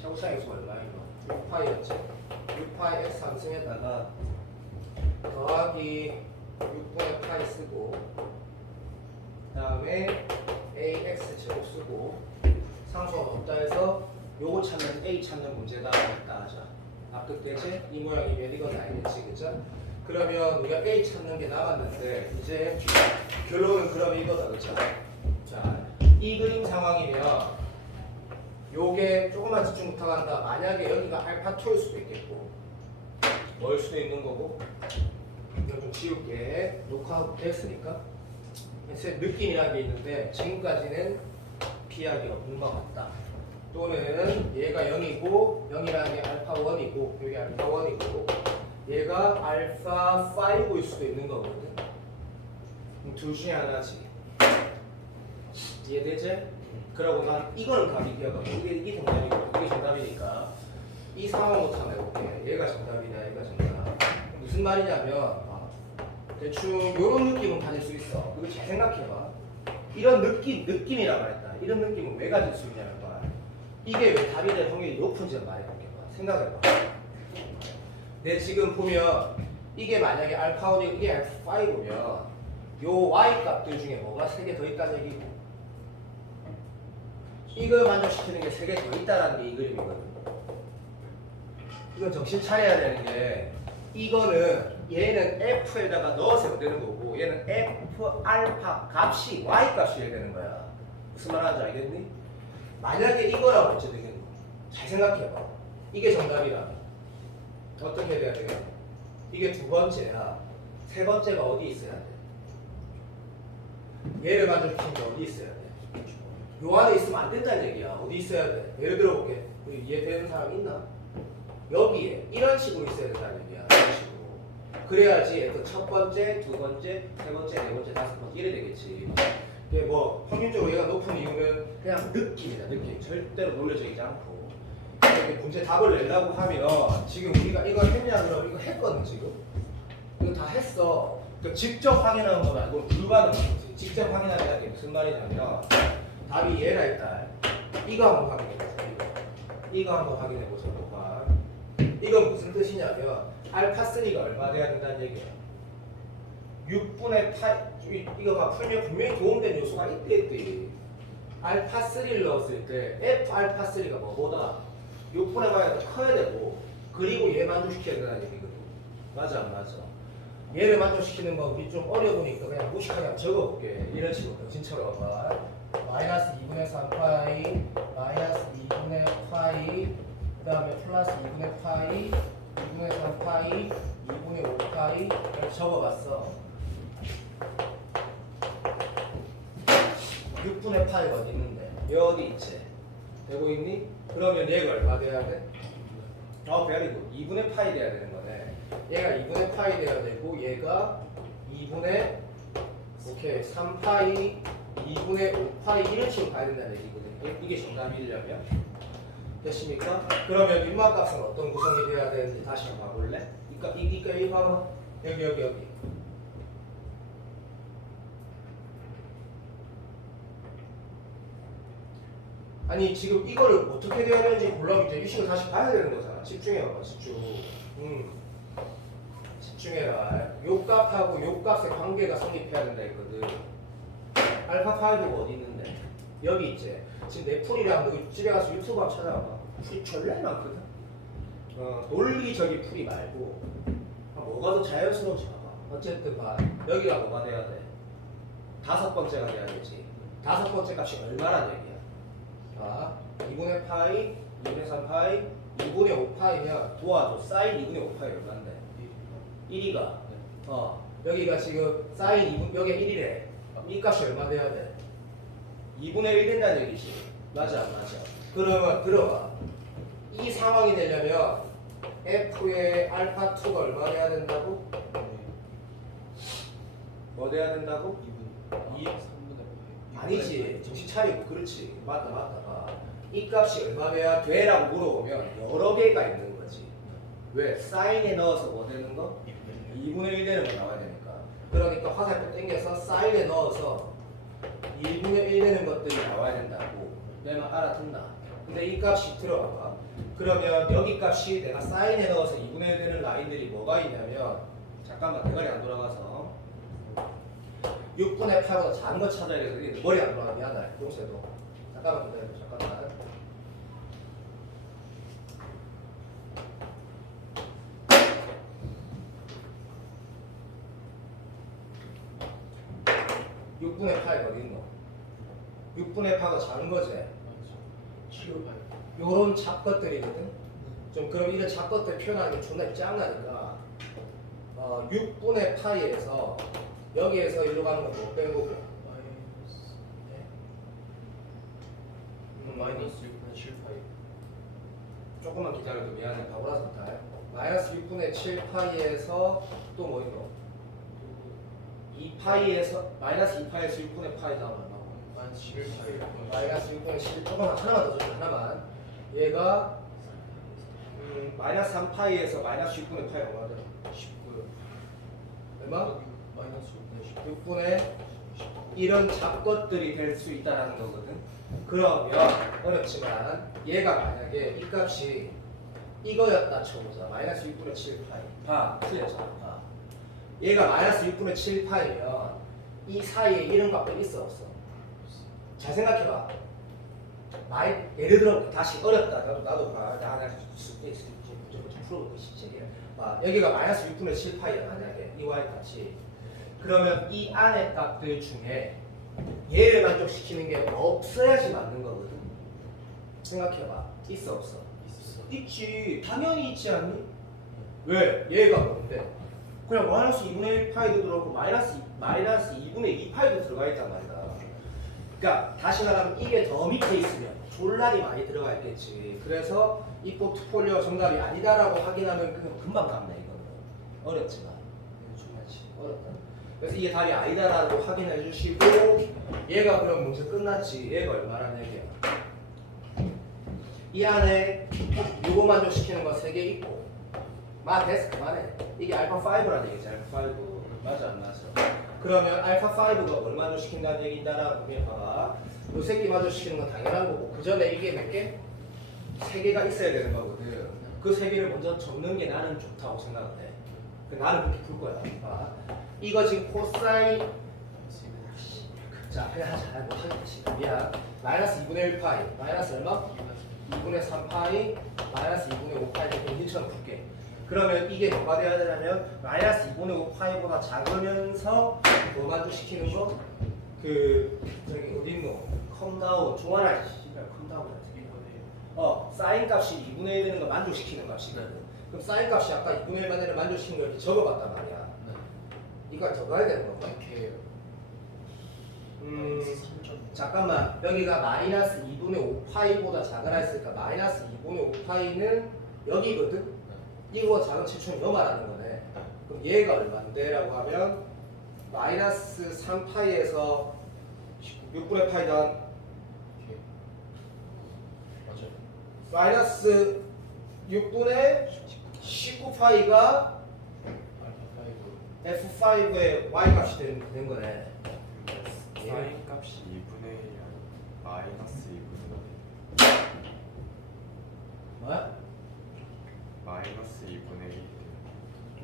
샤오샤이 수 얼마인가? 6파이였지? 6파이 x 함수에다가 더하기 6분의 파이 쓰고 그 다음에 ax 제곱 쓰고 상수가 없다 해서 요거 찾는 a 찾는 문제다 했다 하자. 납득되지? 이 모양이면 이건 아니겠지 그죠? 그러면 우리가 a 찾는 게 남았는데 이제 결론은 그럼 이거다 그죠? 자, 이 그림 상황이면 요게 조금만 집중 부탁한다. 만약에 여기가 알파2일 수도 있겠고 뭘 수도 있는 거고 이거 좀 지울게. 녹화하고 됐으니까 느낌이라는 게 있는데 지금까지는 피하기 없는 것 같다. 또는 얘가 0이고 0이라는 게 알파1이고 여기 알파1이고 얘가 알파5일 수도 있는 거거든. 그럼 둘 중에 하나지. 이해되지? 그러고 난 이거는 감이 기억하고 이게 정답이고 이게 정답이니까 이 상황부터 한번 해볼게. 얘가 정답이냐 얘가 정답. 무슨 말이냐면 대충 이런 느낌은 가질 수 있어. 그거 잘 생각해봐. 이런 느낌이라고 했다. 이런 느낌은 왜 가질 수 있냐면 봐. 이게 왜 답이 될 확률이 높은지 말해볼게. 생각해봐. 내 지금 보면 이게 만약에 알파1이고 이게 알파5면 요 y 값들 중에 뭐가 3개 더 있다는 얘기고 이걸 만족시키는 게 3개 더 있다라는 게 이 그림이거든. 이건 정신 차려야 되는 게 이거는 얘는 f에다가 넣어서 되는 거고 얘는 f 알파 값이 y 값이어야 되는 거야. 무슨 말하는지 알겠니? 만약에 이거라고 어찌 되겠노? 잘 생각해봐. 이게 정답이라면 어떻게 해야 돼요? 이게 두 번째야. 세 번째가 어디 있어야 돼? 얘를 만족시키는 게 어디 있어야 돼? 요 안에 있으면 안 된다는 얘기야. 어디 있어야 돼? 예를 들어볼게. 이해되는 사람 있나? 여기에 이런 식으로 있어야 된다는 얘기야. 이런 식으로. 그래야지 그 첫 번째, 두 번째, 세 번째, 네 번째, 다섯 번째 이래 되겠지. 이게 뭐 평균적으로 얘가 높은 이유는 그냥 느낌이다. 느낌. 절대로 논리적이지 않고. 이렇게 문제 답을 내려고 하면 지금 우리가 이걸 했냐 그럼 이거 했거든 지금. 이거 다 했어. 그러니까 직접 확인하는 거 말고 불가능하지. 직접 확인하는 게 무슨 말이냐면 답이 얘라 했다. 이거 한번 확인해보자. 이거 한번 확인해보자. 이건 무슨 뜻이냐면 알파3가 얼마 돼야 된다는 얘기야. 6분의 8 이거 봐 풀면 분명히 도움되는 요소가 있대. 알파3를 넣었을 때 f 알파3가 뭐보다 6분의 y가 더 커야 되고 그리고 얘 만족시켜야 된다는 얘기거든. 맞아 안 맞아? 얘를 만족시키는 법이 좀 어려우니까 그냥 무식하게 한번 적어볼게. 이런 식으로 진처럼 봐. 마이너스 2분의 3파이 마이너스 2분의 파이 그 다음에 플러스 2분의 파이 2분의 3파이 2분의 5파이 이렇게 적어봤어. 6분의 파이가 어디 있는데? 여기 있지? 되고 있니? 그러면 얘가 얼마 돼야 돼? 베리고 2분의 파이 돼야 되는 거네. 얘가 2분의 파이 돼야 되고 얘가 2분의 오케이 3파이 2분의 5파이 이런 식으로 가야 된다는 얘기거든. 이게 정답이려면 됐습니까? 그러면 윗막값은 어떤 구성이 돼야 되는지 다시 한번 봐볼래? 이거 봐봐. 여기 아니 지금 이거를 어떻게 되었는지 보려면 이제 이 식을 다시 봐야 되는 거잖아. 집중해봐, 집중. 집중해라. 요 값하고 요 값의 관계가 성립해야 된다 했거든. 알파 파이브가 어디 있는데? 여기 있지. 지금 내 풀이랑 너 집에 가서 유튜브 한번 찾아봐봐. 풀이 졸라 많거든. 논리적인 풀이 말고 뭐가 더 자연스러운지 봐봐. 어쨌든 봐. 여기가 뭐가 돼야 돼? 다섯 번째가 돼야 되지. 다섯 번째 값이 얼마란 얘기야? 자, 2분의 파이, 2분의 3파이, 2분의 5파이면 도와줘. 사인 2분의 5파이 얼마인데? 1이가 여기가 지금 사인 2분 여기가 1이래. 이 값이 얼마 돼야 돼? 2분의 1 된다는 얘기지. 맞아 안 맞아? 그러면 들어봐. 이 상황이 되려면 f의 알파 2가 얼마 돼야 된다고? 뭐 돼야 된다고? 2분 3분의 아니지. 정신 차리고. 그렇지. 맞다. 이 값이 얼마 돼야 돼라고 물어보면 여러 개가 있는 거지. 왜? 사인에 넣어서 뭐 되는 거? 2분의 1 되는 거 나와야 되니까. 그러니까 화살표 당겨서 사인에 넣어서 2분의 1 되는 것들이 나와야 된다고. 내 말 알아듣나? 근데 이 값이 들어가봐. 그러면 여기 값이 내가 사인에 넣어서 2분의 1 되는 라인들이 뭐가 있냐면 잠깐만 대가리 안 돌아가서 6분의 8보다 작은 거 찾아야 돼서 이게 머리 안 돌아가. 미안하다. 용세도. 잠깐만 기다려. 잠깐만. (6분의 8) 어디 있노? 6분의 8가 작은 거지? 요런 잡것들이거든? 좀 그럼 이런 잡것들 표현하는 게 존나 짱나니까 6분의 파이에서 여기에서 일로 가는 거 뭐 빼고 마이너스 6분의 7파이. 조금만 기다려도 미안해. 바보라서 다 마이너스 6분의 7파이에서 또 뭐 있노? 2파이에서 마이너스 2파이에서 6분의 파이 다음 얼마고? 마이너스 11파이. 마이너스 6분의 7 조금만 하나만 더 줘. 하나만. 얘가 마이너스 3파이에서 마이너스 6분의 파이 얼마죠? 19. 얼마? 마이너스 6분의 6분의 이런 잡것들이 될 수 있다라는 거거든. 그러면 어렵지만 얘가 만약에 이 값이 이거였다 쳐보자. 마이너스 6분의 7파이. 봐. 틀렸잖아. 봐. 얘가 마이너스 6분의 7파이면 이 사이에 이런 값도 있어 없어? 잘 생각해봐. 예를 들어 다시 어렵다. 나도 봐. 나 풀어보고 싶지. 여기가 마이너스 6분의 7파이야 만약에 이 y 값이. 그러면 이 안의 값들 중에 얘를 만족시키는 게 없어야지 맞는 거거든. 생각해봐. 있어 없어? 있어. 있지. 당연히 있지 않니? 왜? 얘가 뭔데? 그냥 마이너스 2분의 1 파이도 들어오고 마이너스 2분의 2 파이도 들어가 있단 말이다. 그러니까 다시 말하면 이게 더 밑에 있으면 졸라리 많이 들어가 있겠지. 그래서 이 포트폴리오 정답이 아니다라고 확인하면 그냥 금방 갑네 이거는. 어렵지만 어렵다. 그래서 이게 답이 아니다라고 확인해 주시고 얘가 그럼 문제 끝났지. 얘가 얼마라는 얘기야. 이 안에 요거 만족시키는 거 3개 있고 됐어 그만해. 이게 알파 5라는 얘기지. 알파 5 맞아 안 맞아? 그러면 알파 5가 뭘 만족시킨다는 얘기다라고 보면 봐봐. 요 새끼 만족시키는 건 당연한 거고 그 전에 이게 몇 개? 3개가 있어야 되는 거거든. 그 3개를 먼저 적는 게 나는 좋다고 생각을 해. 나는 그렇게 풀 거야. 봐. 이거 지금 코사인 자 그냥 잘 못하겠지. 미안. 마이너스 2분의 1 파이 마이너스 얼마? 2분의 3 파이 마이너스 2분의 5 파이 이렇게 일처럼 풀게. 그러면 이게 뭐가 돼야 되냐면 마이너스 2분의 5 파이보다 작으면서 뭐 만족시키는 거? 저기 어디 있노? 컴다운 종아라 씨발 컴다운 같은 게 사인 값이 2분의 1 되는 거 만족시키는 값이거든. 그럼 사인 값이 아까 2분의 1 만되는 만족시키는 걸 이렇게 적어봤단 말이야. 이거 적어야 되는 건가? 이렇게 잠깐만 여기가 마이너스 2분의 5파이보다 작으라 했으니까 마이너스 2분의 5파이는 여기거든? 이거보다 작은 최초는 요 말하는 거네. 그럼 얘가 얼마인데? 라고 하면 마이너스 3파이에서 6분의 파이 단 맞아요. 마이너스 6분의 19파이가 알파 5. F5의 Y 값이 된 거네. 사인 값이 2분의 1이 아니고 마이너스 2분의 2분의 1.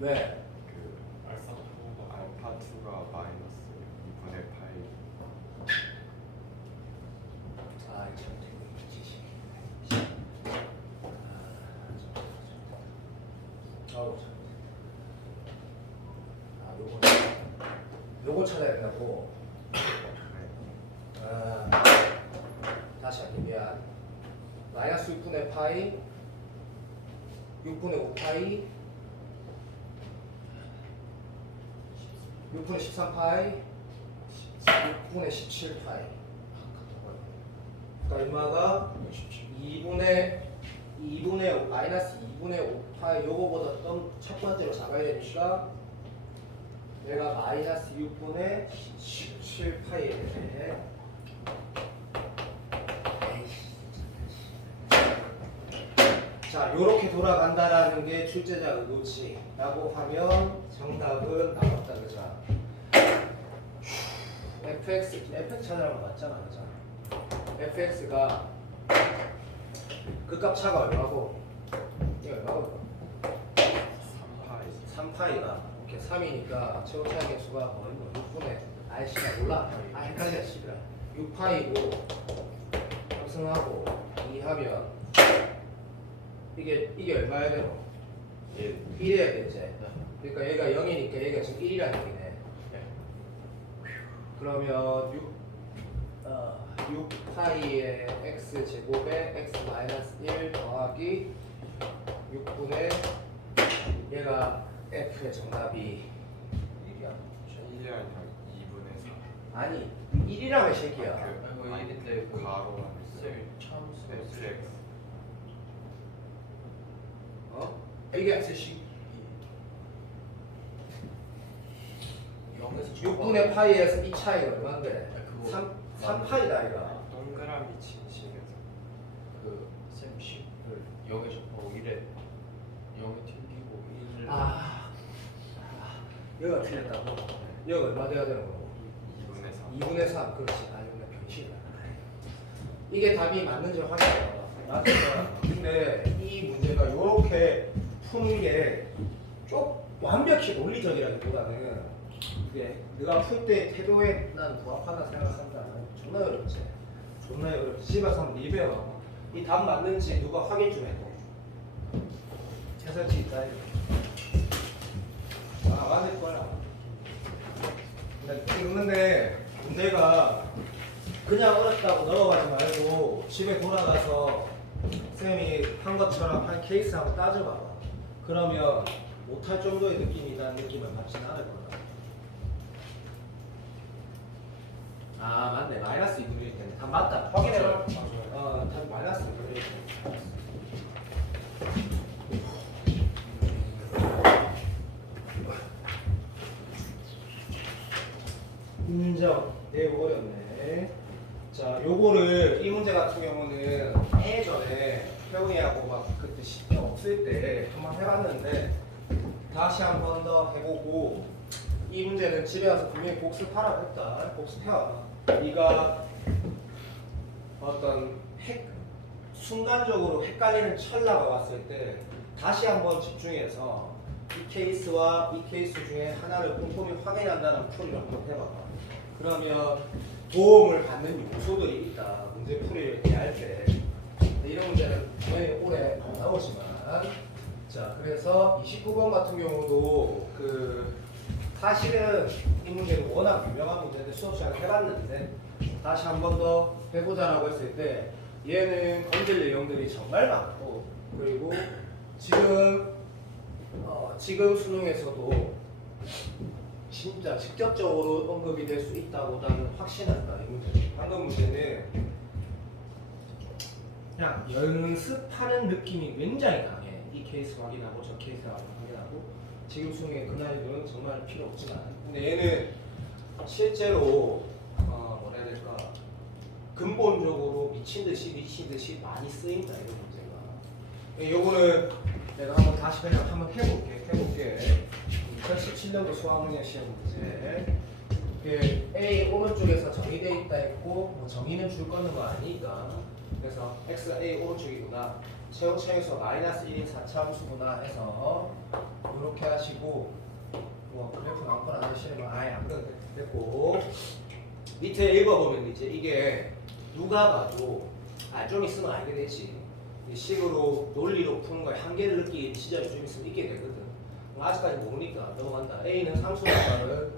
왜? 그 알파 2가 마이너스 2분의 파이. 아, 참 되게 지식. 아우 참. 요거 찾아야 된다고. 아, 다시 할게 미안. 마이너스 6분의 파이 6분의 5파이 6분의 13파이 6분의 17파이 그러니까 얼마가 2분의 마이너스 2분의 5파이 요거보다 첫 번째로 작아야 되니까 얘가 마이너스 6분의 17파이에 대해 자, 요렇게 돌아간다라는 게 출제자 의도치라고 하면 정답은 나왔다, 그죠? fx 찾아라는 거 맞잖아, 그죠? fx가 그 값 차가 얼마고? 이거 얼마고? 3파이. 3파이가 오케이 3이니까 최고차의 개수가 거의 뭐 6분의 아이씨가 몰라. 아 헷갈려 씨발 6파이고 합승하고 2 하면 이게 얼마야 되노? 1이어야 되지. 그러니까 얘가 0이니까 얘가 지금 1이라는 얘기네. 그러면 6파이의 x 제곱에 x 마이너스 1 더하기 6분의 얘가 f의 정답이 1이야. 1이 아니라 2분의 4. 아니 1이라며 새끼야. 그 아니, 근데 그 가로 셀 처음 fx. 어? 이게 셋이 0에서 6분의 파이에서 이 차이가 얼마인데? 그거 3파이다 이거. 동그라미 친 식에서. 그쌤 10을 0에서 1에 0에 튕기고 1을 여기가 틀렸다고? 여기 얼마 돼야 되는 거고? 2분의 3. 2분의 3 그렇지. 아니 근데 병신이다. 이게 답이 맞는지 확인해봐. 맞잖아. 근데 이 문제가 이렇게 푸는 게 좀 완벽히 논리적이라기보다는 이게 네가 풀 때 태도에 난 부합하다 생각한다면 존나 어렵지. 존나 어렵지. 집에 가서 한번 리뷰해봐. 이 답 맞는지 누가 확인 좀 해봐. 해설지 있다 이거. 아 맞을 거야. 근데 문제가 그냥 어렵다고 넘어가지 말고 집에 돌아가서 쌤이 한 것처럼 한 케이스 한번 따져봐봐. 그러면 못할 정도의 느낌이라는 느낌을 받지는 않을 거다. 아 맞네. 마이너스 2분의 1 때문에 답 맞다. 확인해봐. 답 마이너스 2분의 1 때문에. 인정. 되게 어렵네. 자, 요거를 이 문제 같은 경우는 예전에 태훈이하고 막 그때 시간 없을 때 한번 해봤는데 다시 한 번 더 해보고 이 문제는 집에 와서 분명히 복습하라고 했다. 복습해와. 네가 어떤 순간적으로 헷갈리는 찰나가 왔을 때 다시 한번 집중해서 이 케이스와 이 케이스 중에 하나를 꼼꼼히 확인한다는 풀이를 한번 해봐봐. 그러면 도움을 받는 요소들이 있다. 문제 풀이를 할 때. 이런 문제는 당연히 오래 안 나오지만. 자, 그래서 29번 같은 경우도 사실은 이 문제는 워낙 유명한 문제인데 수업 시간에 해봤는데 다시 한 번 더 해보자라고 했을 때 얘는 건질 내용들이 정말 많고 그리고 지금 수능에서도 진짜 직접적으로 언급이 될 수 있다고 나는 확신한다. 이 문제. 방금 문제는 그냥 연습하는 느낌이 굉장히 강해. 이 케이스 확인하고 저 케이스 확인하고 지금 수능에 그 난이도는 정말 필요 없지만 근데 얘는 실제로 뭐라 해야 될까 근본적으로 미친 듯이 많이 쓰인다 이런 문제가. 요거는 내가 한번 다시 그냥 한번 해볼게. 2017년도 수학능력 시험 문제. A 오른쪽에서 정의되어 있다 했고 뭐 정의는 줄 거는 거 아니니까 그래서 X A 오른쪽이구나. 최고차에서 마이너스 1인 4차함수구나 해서 이렇게 하시고 뭐 그래프 아무거나 하시면 아예 안 그래도 됐고 밑에 읽어보면 이제 이게 누가 봐도 좀 있으면 알게 되지 이 식으로 논리로 푸는 거에 한계를 느끼는 시절이 좀 있으면 있게 되거든 아직까지 모르니까 넘어간다 A는 상수라는 말은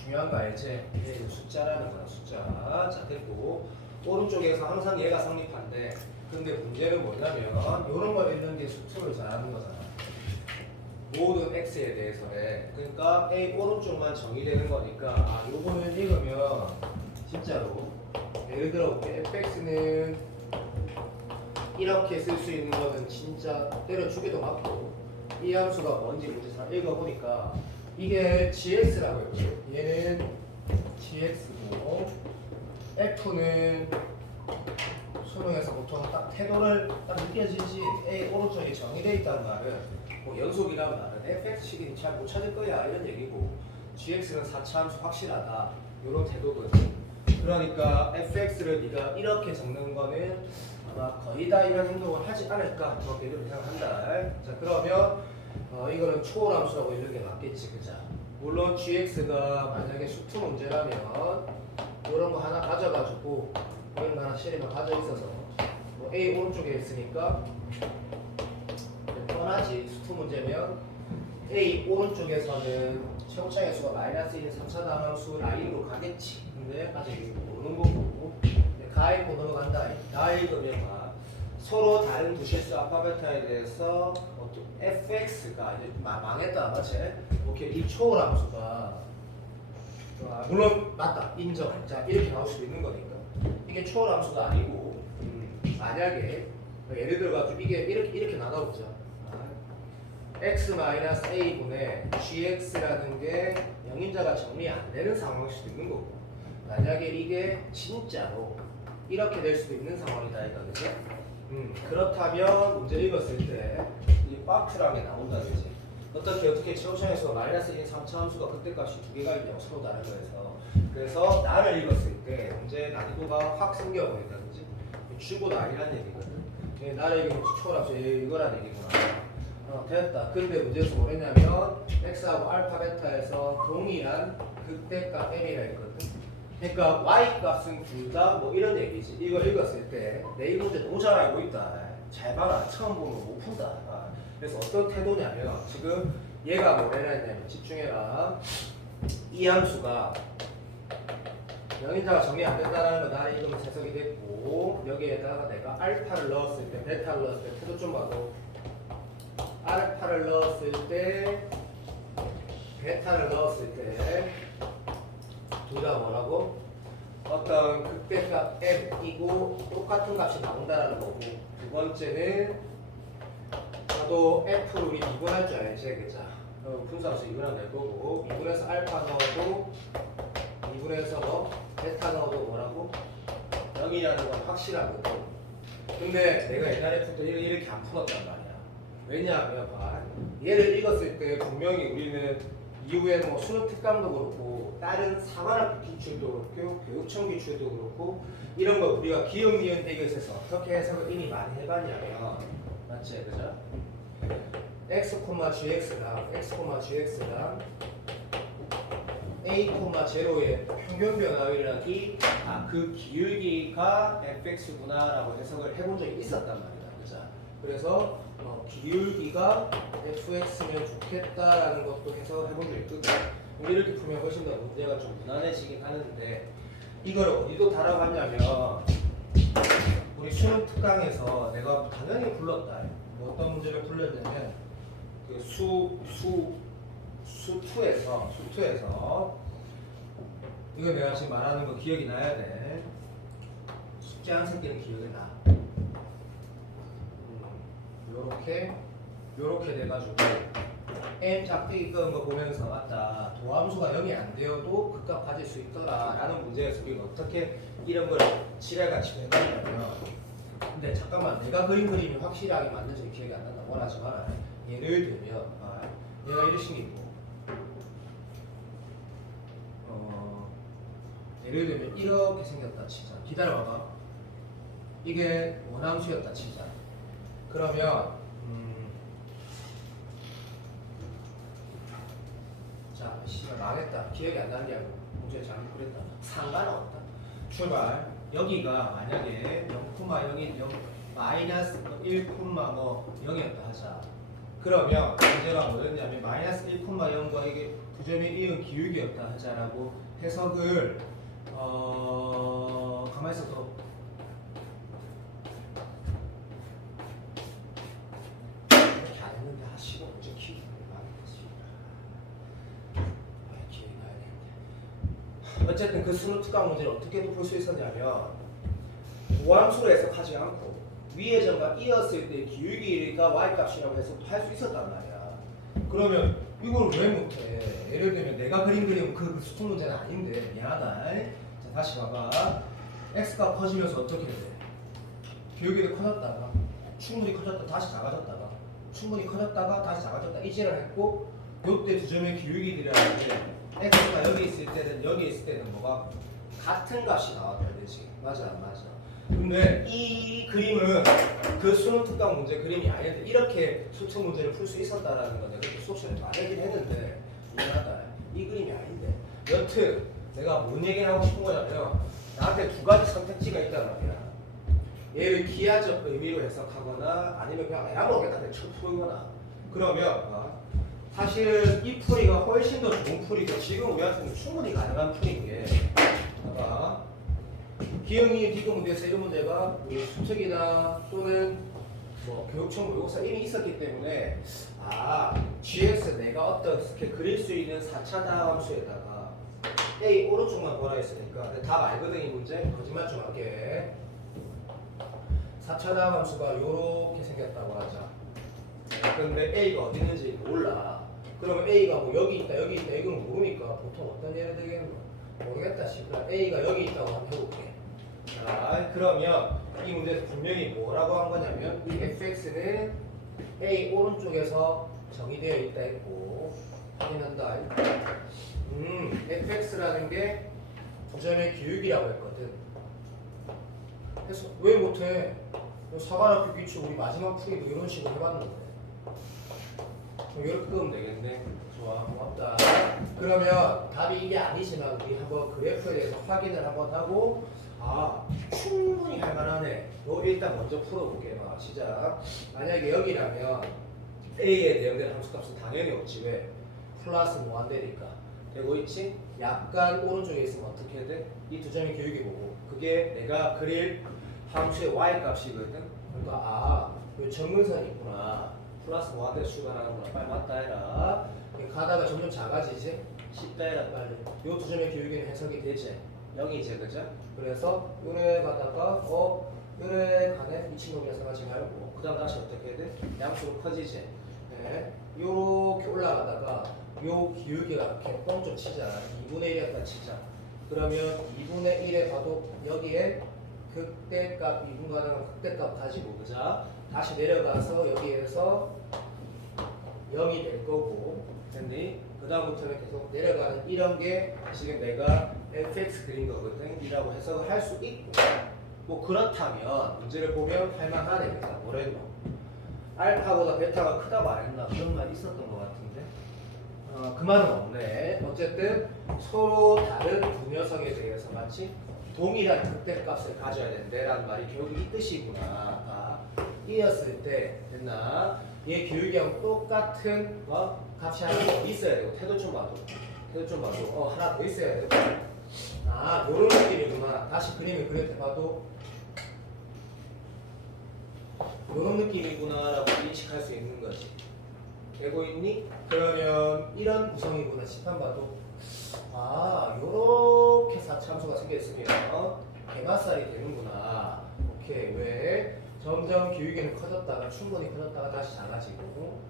중요한 거 알지? A는 숫자라는 거야 숫자 자 됐고 오른쪽에서 항상 얘가 성립한데 근데 문제는 뭐냐면 이런 거 읽는 게 수투를 잘하는 거잖아 모든 x에 대해서래 그러니까 A 오른쪽만 정의되는 거니까 요거는 읽으면 진짜로 예를 들어 fx는 이렇게 쓸 수 있는 거는 진짜 때려주기도 맞고 이 함수가 뭔지 문제 잘 읽어보니까 이게 gx라고 했죠 얘는 gx고 f는 수능에서 보통 딱 태도를 딱 느껴지지 A 오른쪽이 정의되어 있다는 말은 뭐 연속이라는 말은 fx식이 잘 못 찾을 거야 이런 얘기고 gx는 4차 함수 확실하다 이런 태도거든 그러니까 fx를 네가 이렇게 적는 거는 아마 거의 다 이런 행동을 하지 않을까 그렇게 생각한다 자 그러면 이거는 초월함수라고 읽는 게 맞겠지 그자 물론 gx가 만약에 수투 문제라면 이런 거 하나 가져가지고 이런 거 하나 실험을 가져 있어서 뭐 A 오른쪽에 있으니까 뻔하지 수투 문제면 A 오른쪽에서는 최고차의 수가 마이너스 1인 3차 다함수 라인으로 가겠지 근데 아직 모르는 거고 가 읽고 넘어간다 가 읽으면 막 서로 다른 두 실수 알파 베타에 대해서 fx가 이제 망했다 맞지? 오케이 이 초월함수가 물론 맞다 인정 자 이렇게 나올 수도 있는 거니까 이게 초월함수가 아니고 만약에 예를 들어가지고 이게 이렇게 나눠보자 x-a분의 gx라는 게 영인자가 정리 안 되는 상황일 수도 있는 거고 만약에 이게 진짜로 이렇게 될 수도 있는 상황이다 이거 그죠? 그렇다면 문제 읽었을 때 이 박스라는 게 나온다든지 어떻게 최고차에서 마이너스 1인 3차 함수가 그때 값이 두 개가 있냐고 서로 다른 거에서 그래서 나를 읽었을 때 문제 난이도가 확 생겨버린다든지 주고도 아니란 얘기거든 나를 읽으면 초월함수 이거란 얘기구나 됐다 근데 문제에서 뭐랬냐면 x하고 알파 베타에서 동일한 극대값 m이라 했거든 그러니까 y 값은 둘 다 뭐 이런 얘기지 이거 읽었을 때 내 이 문제 너무 잘 알고 있다 잘 봐라 처음 보면 못 푼다 그래서 어떤 태도냐면 지금 얘가 뭐라 했냐면 집중해라 이 함수가 영인자가 정리 안 된다는 거 나를 읽으면 해석이 됐고 여기에다가 내가 알파를 넣었을 때 베타를 넣었을 때 태도 좀 봐도 알파를 넣었을 때 베타를 넣었을 때 둘 다 뭐라고? 어떤 극대값 m이고 똑같은 값이 나온다라는 거고 두 번째는 나도 f를 우리 미분할 줄 알지 그자 분수함수 미분하면 될 거고 미분해서 알파 넣어도 미분해서 뭐 베타 넣어도 뭐라고? 0이라는 건 확실하거든 근데 내가 옛날에 풀 때 이렇게 안 풀었단 말이야 왜냐하면 봐 얘를 읽었을 때 분명히 우리는 이후에 뭐 수능 특강도 그렇고 다른 사관학교 기출도 그렇고 교육청 기출도 그렇고 이런 거 우리가 기억 니은 대결에서 어떻게 해석을 이미 많이 해봤냐면 맞지 그죠? x,gx랑 x,gx랑 a,0의 평균 변화율이라기 그 기울기가 fx구나라고 해석을 해본 적이 있었단 말이야 그죠? 그래서 기울기가 fx면 좋겠다라는 것도 해석을 해본 적이 있거든 이렇게 풀면 훨씬 더 문제가 좀 무난해지긴 하는데 이걸 어디도 다뤄봤냐면 우리 수능 특강에서 내가 당연히 불렀다 뭐 어떤 문제를 풀렸냐면 그 수2에서 이거 내가 지금 말하는 거 기억이 나야 돼 숙제 학생들은 기억이 나 요렇게 돼가지고 m 작대기 끄는 거 보면서 맞다 도함수가 0이 안 되어도 극값 가질 수 있더라 라는 문제에서 우리가 어떻게 이런 걸 지뢰같이 내봤냐면 근데 잠깐만 내가 그린 그림이 확실하게 맞는지 기억이 안 난다 원하지 마라 예를 들면 얘가 이런 식이고 예를 들면 이렇게 생겼다 치자 기다려봐봐 이게 원함수였다 치자 그러면 자, 씨발 망했다. 기억이 안 나는 게 아니고 문제 잘못 그랬다. 상관없다. 출발. 여기가 만약에 0,0이 0 마이너스 1, 뭐 0이었다 하자. 그러면 문제가 뭐였냐면 마이너스 1,0과 이게 두 점이 이은 기울기였다 하자라고 해석을 가만히 있어도 이렇게 안 했는데 하시고 문제 키우는 기억이 나야 되는데. 어쨌든 그 수능 특강 문제를 어떻게 풀 수 있었냐면 보함수로 해석하지 않고 위의 점과 이었을 때 기울기가 y값이라고 해석할 수 있었단 말이야. 그러면 이걸 왜 못해? 예를 들면 내가 그림 그리면 그 수능 문제는 아닌데 미안하다. 자 다시 봐봐. x가 커지면서 어떻게 돼? 기울기도 커졌다가 충분히 커졌다 다시 작아졌다가 충분히 커졌다가 다시 작아졌다 이지를 했고 요때 두 점의 기울기들이라는 게 x가 여기 있을 때는 여기 있을 때는 뭐가 같은 값이 나와줘야 되지. 맞아 안 맞아? 근데 이 그림은 그 수능 특강 문제 그림이 아닌데 이렇게 수능 문제를 풀 수 있었다라는 건 내가 수업 시간에 말하긴 했는데 미안하다. 이 그림이 아닌데 여튼 내가 뭔 얘기를 하고 싶은 거냐면 나한테 두 가지 선택지가 있단 말이야. 얘를 기하적 의미로 해석하거나 아니면 그냥 내가 모르겠다 대충 풀거나 그러면 사실은 이 풀이가 훨씬 더 좋은 풀이고 지금 우리한테는 충분히 가능한 풀인 게 봐봐. 기형이 디귿 문제에서 이런 문제가 수특이나 또는 뭐 교육청 모의고사 이미 있었기 때문에 GX 내가 어떻게 그릴 수 있는 4차 다함수에다가 A 오른쪽만 보라 했으니까 답 알거든 이 문제. 거짓말 좀 할게. 4차 다함수가 요렇게 생겼다고 하자. 근데 A가 어디 있는지 몰라. 그러면 A가 뭐 여기 있다 이건 모르니까 보통 어떤 예를 들겠노? 모르겠다 싶으면 A가 여기 있다고 한번 해볼게. 자, 그러면 이 문제에서 분명히 뭐라고 한 거냐면 이 fx는 A 오른쪽에서 정의되어 있다 했고 확인한다. fx라는 게 두 점의 기울기라고 했거든. 그래서 왜 못해? 사관학교 규칙 우리 마지막 풀이도 이런 식으로 해봤는데 이렇게 끄면 되겠네. 좋아, 고맙다. 그러면 답이 이게 아니지만 우리 한번 그래프에 대해서 확인을 한번 하고 충분히 할만하네. 너 일단 먼저 풀어볼게. 시작. 만약에 여기라면 A에 대응되는 함수값은 당연히 없지. 왜? 플러스 뭐 안 되니까. 되고 있지? 약간 오른쪽에 있으면 어떻게 돼? 이 두 점의 기울기 보고 그게 내가 그릴 함수의 y값이거든. 그러니까 요 정근선이 있구나. 플러스 뭐 안 돼 출발하는구나. 빨리 맞다 해라. 가다가 점점 작아지지? 쉽다 해라 빨리. 요 두 점의 기울기는 해석이 되지? 0이지 그죠? 그래서 요래 가다가 요래 가네 이 친구 계산하지 말고 그 다음 다시 어떻게 해야 돼? 양수로 커지지? 네. 요렇게 올라가다가 요 기울기가 이렇게 뻥 좀 치자. 2분의 1이었다 치자. 그러면 2분의 1에 봐도 여기에 극대값 2분 가능한 극대값 가지고 그자? 다시 내려가서 여기에서 0이 될 거고 됐니? 그 다음부터는 계속 내려가는 이런 게 지금 내가 fx 그린 거거든 이라고 해석을 할 수 있고 뭐 그렇다면 문제를 보면 할만하네. 뭐랬노? 알파보다 베타가 크다고 안 했나? 그런 말이 있었던 것 같은데 그 말은 없네. 어쨌든 서로 다른 두 녀석에 대해서 마치 동일한 극대값을 가져야 된대라는 말이 결국 이 뜻이구나. 이었을 때 됐나? 얘 기울기하고 똑같은 값이 하나 더 있어야 되고 태도 좀 봐도 하나 더 있어야 되고 요런 느낌이구나. 다시 그림을 그릴 때 봐도 요런 느낌이구나 라고 인식할 수 있는 거지. 되고 있니? 그러면 이런 구성이구나 싶한 봐도 요렇게 사참수가 생겼으면 개맛살이 되는구나. 오케이. 왜? 점점 기울기는 커졌다가 충분히 커졌다가 다시 작아지고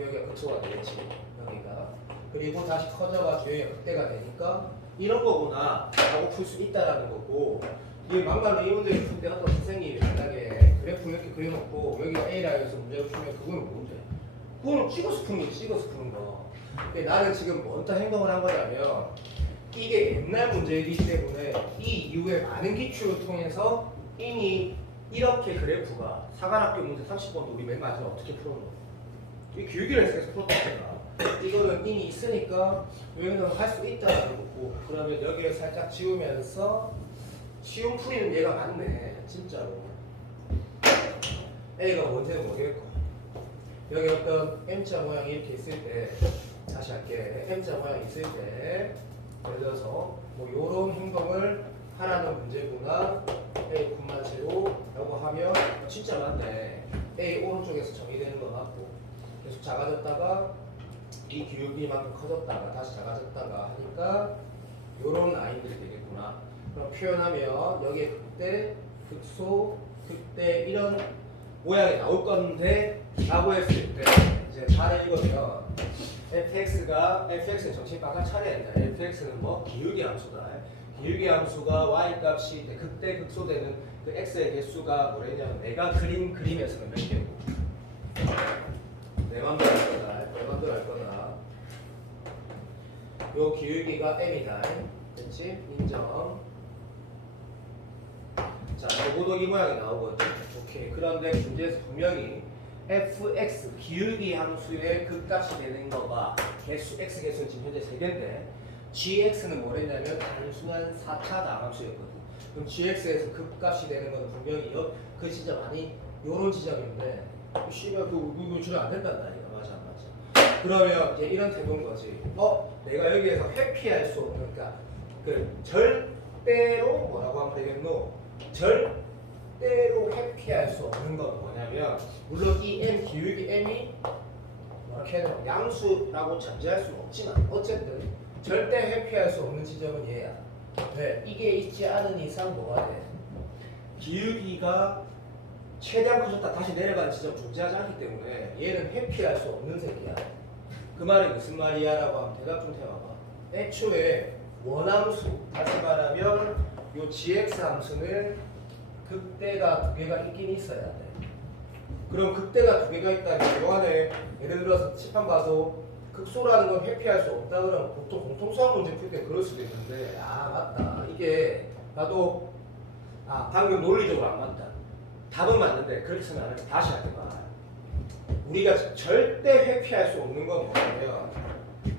여기가 극소가 되겠지. 여기가. 그리고 다시 커져가지고 여기가 극대가 되니까 이런 거구나 라고 풀 수 있다라는 거고 이게 막말로 이 문제를 풀 때 어떤 선생님이 만약에 그래프 이렇게 그려놓고 여기가 A라 해서 문제를 풀면 그거는 뭔데? 그거는 찍어서 푸는 거지. 찍어서 푸는 거. 근데 나는 지금 어떤 행동을 한 거냐면 이게 옛날 문제이기 때문에 이 이후에 많은 기출을 통해서 이미 이렇게 그래프가 사관학교 문제 30번도 우리 맨 마지막에 어떻게 풀었노? 이 기울기를 해서 풀었다니까. 이거는 이미 있으니까 여기는 할 수 있다는 거고, 그러면 여기를 살짝 지우면서 시험 풀이는 얘가 맞네 진짜로. A가 뭔지는 모르겠고, 여기 어떤 M자 모양이 이렇게 있을 때, 다시 할게. M자 모양이 있을 때 예를 들어서 뭐 요런 행동을 하라는 문제구나, A 콤마 제로 라고 하면 진짜 맞네. A 오른쪽에서 정의되는 거 맞고, 계속 작아졌다가 이 기울기만큼 커졌다가 다시 작아졌다가 하니까 요런 라인들이 되겠구나. 그럼 표현하면 여기에 극대, 극소, 극대 이런 모양이 나올 건데 라고 했을 때 이제 잘 읽으면 fx의 정신 바깥 차려야 된다. fx는 뭐? 기울기 함수다. 기울기 함수가 y 값이 극대 극소되는 그 x의 개수가 뭐랬냐면 내가 그린 그림에서는 몇 개고, 내 맘대로 할 거다. 내 맘대로 할 거다. 요 기울기가 m이다. 그렇지? 인정. 자, 요거도 이 모양이 나오거든. 오케이. 그런데 문제에서 분명히 fx 기울기 함수의 극값이 되는 거가 개수 x 개수는 지금 현재 3개인데 gx는 뭐랬냐면 단순한 4차 다함수였거든. 그럼 gx에서 극값이 되는 건 분명히 그 진짜 많이 요런 지점인데 씨발 그거 주면 안 된단다니까. 맞아 안 맞아. 그러면 이제 이런 태도인 거지. 내가 여기에서 회피할 수 없는, 그러니까 그 절대로 뭐라고 하면 되겠노? 절대로 회피할 수 없는 건 뭐냐면, 물론 이 m 기울기 m이 뭐렇게 해야 되나 양수라고 잠재할 수는 없지만 어쨌든 절대 회피할 수 없는 지점은 얘야. 왜? 이게 있지 않은 이상 뭐가 돼? 기울기가 최대한 커졌다 다시 내려가는 지점 존재하지 않기 때문에 얘는 회피할 수 없는 새끼야. 그 말이 무슨 말이야? 라고 하면 대답 좀 해봐봐. 애초에 원함수, 다시 말하면 요 gx 함수는 극대가 2개가 있긴 있어야 돼. 그럼 극대가 2개가 있다면 요 안에 예를 들어서 칠판 봐도 극소라는 건 회피할 수 없다 그러면 보통 공통수학 문제 풀 때 그럴 수도 있는데, 맞다. 이게 나도 방금 논리적으로 안 맞다. 답은 맞는데 그렇게 쓰면 안 돼. 다시 할게 봐. 우리가 절대 회피할 수 없는 건 뭐냐면,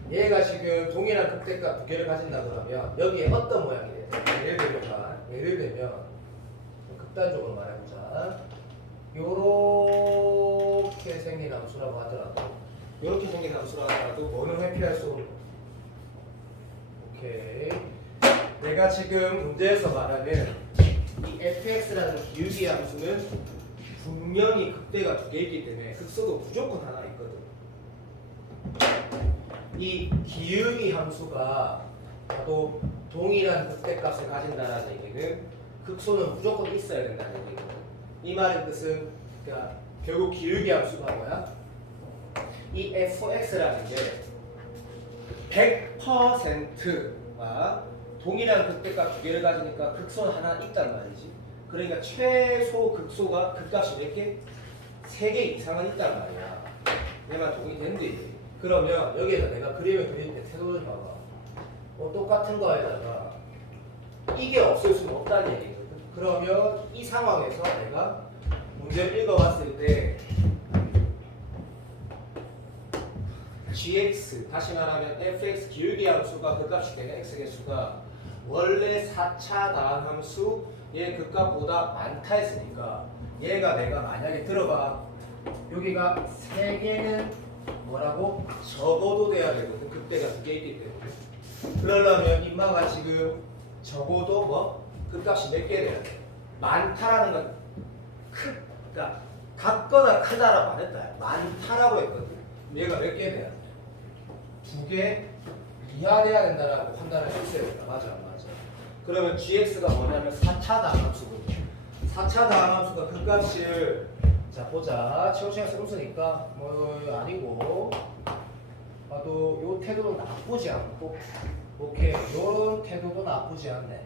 얘가 지금 동일한 극대값 2개를 가진다 그러면 여기에 어떤 모양이 돼? 예를 들면 극단적으로 말해보자. 요렇게 생긴 함수라고 하더라도, 요렇게 생긴 함수라고 하더라도 뭐는 회피할 수 없는. 오케이. 내가 지금 문제에서 말하는 이 fx라는 기울기 함수는 분명히 극대가 2개 있기 때문에 극소도 무조건 하나 있거든. 이 기울기 함수가 나도 동일한 극대값을 가진다는 얘기는 극소는 무조건 있어야 된다는 얘기거든. 이 말의 뜻은 그러니까 결국 기울기 함수가 뭐야? 이 fx라는 게 100%와 동일한 극대값 2개를 가지니까 극소는 하나 있단 말이지. 그러니까 최소 극소가 극값이 몇 개? 3개 이상은 있단 말이야. 얘만 동의된대. 그러면 여기에다 내가 그림을 그릴 때 태도를 좀 봐봐. 똑같은 거에다가 이게 없을 수는 없다는 얘기거든. 그러면 이 상황에서 내가 문제를 읽어봤을 때 gx, 다시 말하면 fx 기울기 함수가 극값이 되는 x 개수가 원래 4차 다한 함수 얘 극값보다 많다 했으니까 얘가 내가 만약에 들어가 여기가 3개는 뭐라고? 적어도 돼야 되거든. 극대가 2개 있기 때문에. 그러려면 인마가 지금 적어도 뭐? 극값이 몇 개 돼야 돼? 많다라는 건 그러니까 같거나 크다라고 안 했다. 많다라고 했거든. 얘가 몇 개 돼야 돼? 2개 이하 돼야 된다라고 판단을 했어야 된다. 맞아 안 맞아? 그러면 gx가 뭐냐면 4차 다함수거든요. 4차 다함수가 극값을 자 보자. 최우시간 쓰면서니까 뭐 아니고 봐도 요 태도도 나쁘지 않고 오케이 요런 태도도 나쁘지 않네.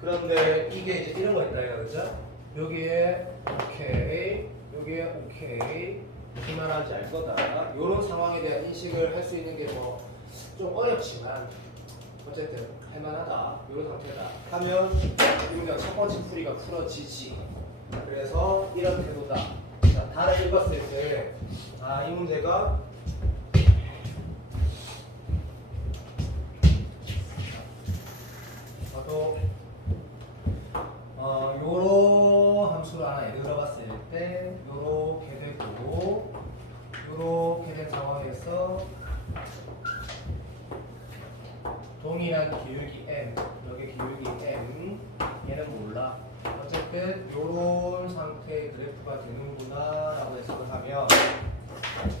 그런데 이게 이제 이런 거 있다 이거 그죠? 여기에 오케이 여기에 오케이 무슨 말 하는지 알 거다. 요런 상황에 대한 인식을 할 수 있는 게 뭐 좀 어렵지만 어쨌든 할만하다 요런 상태다 하면 이거 그냥 첫 번째 풀이가 풀어지지. 그래서 이런 태도다. 자, 다를 읽었을 때, 아, 이 문제가 또 요런 함수를 하나 예를 들어봤을 때 요렇게 되고 요렇게 된 상황에서 동일한 기울기 m, 여기 기울기 m, 얘는 몰라. 어쨌든 요런 상태의 그래프가 되는구나 라고 해석을 하면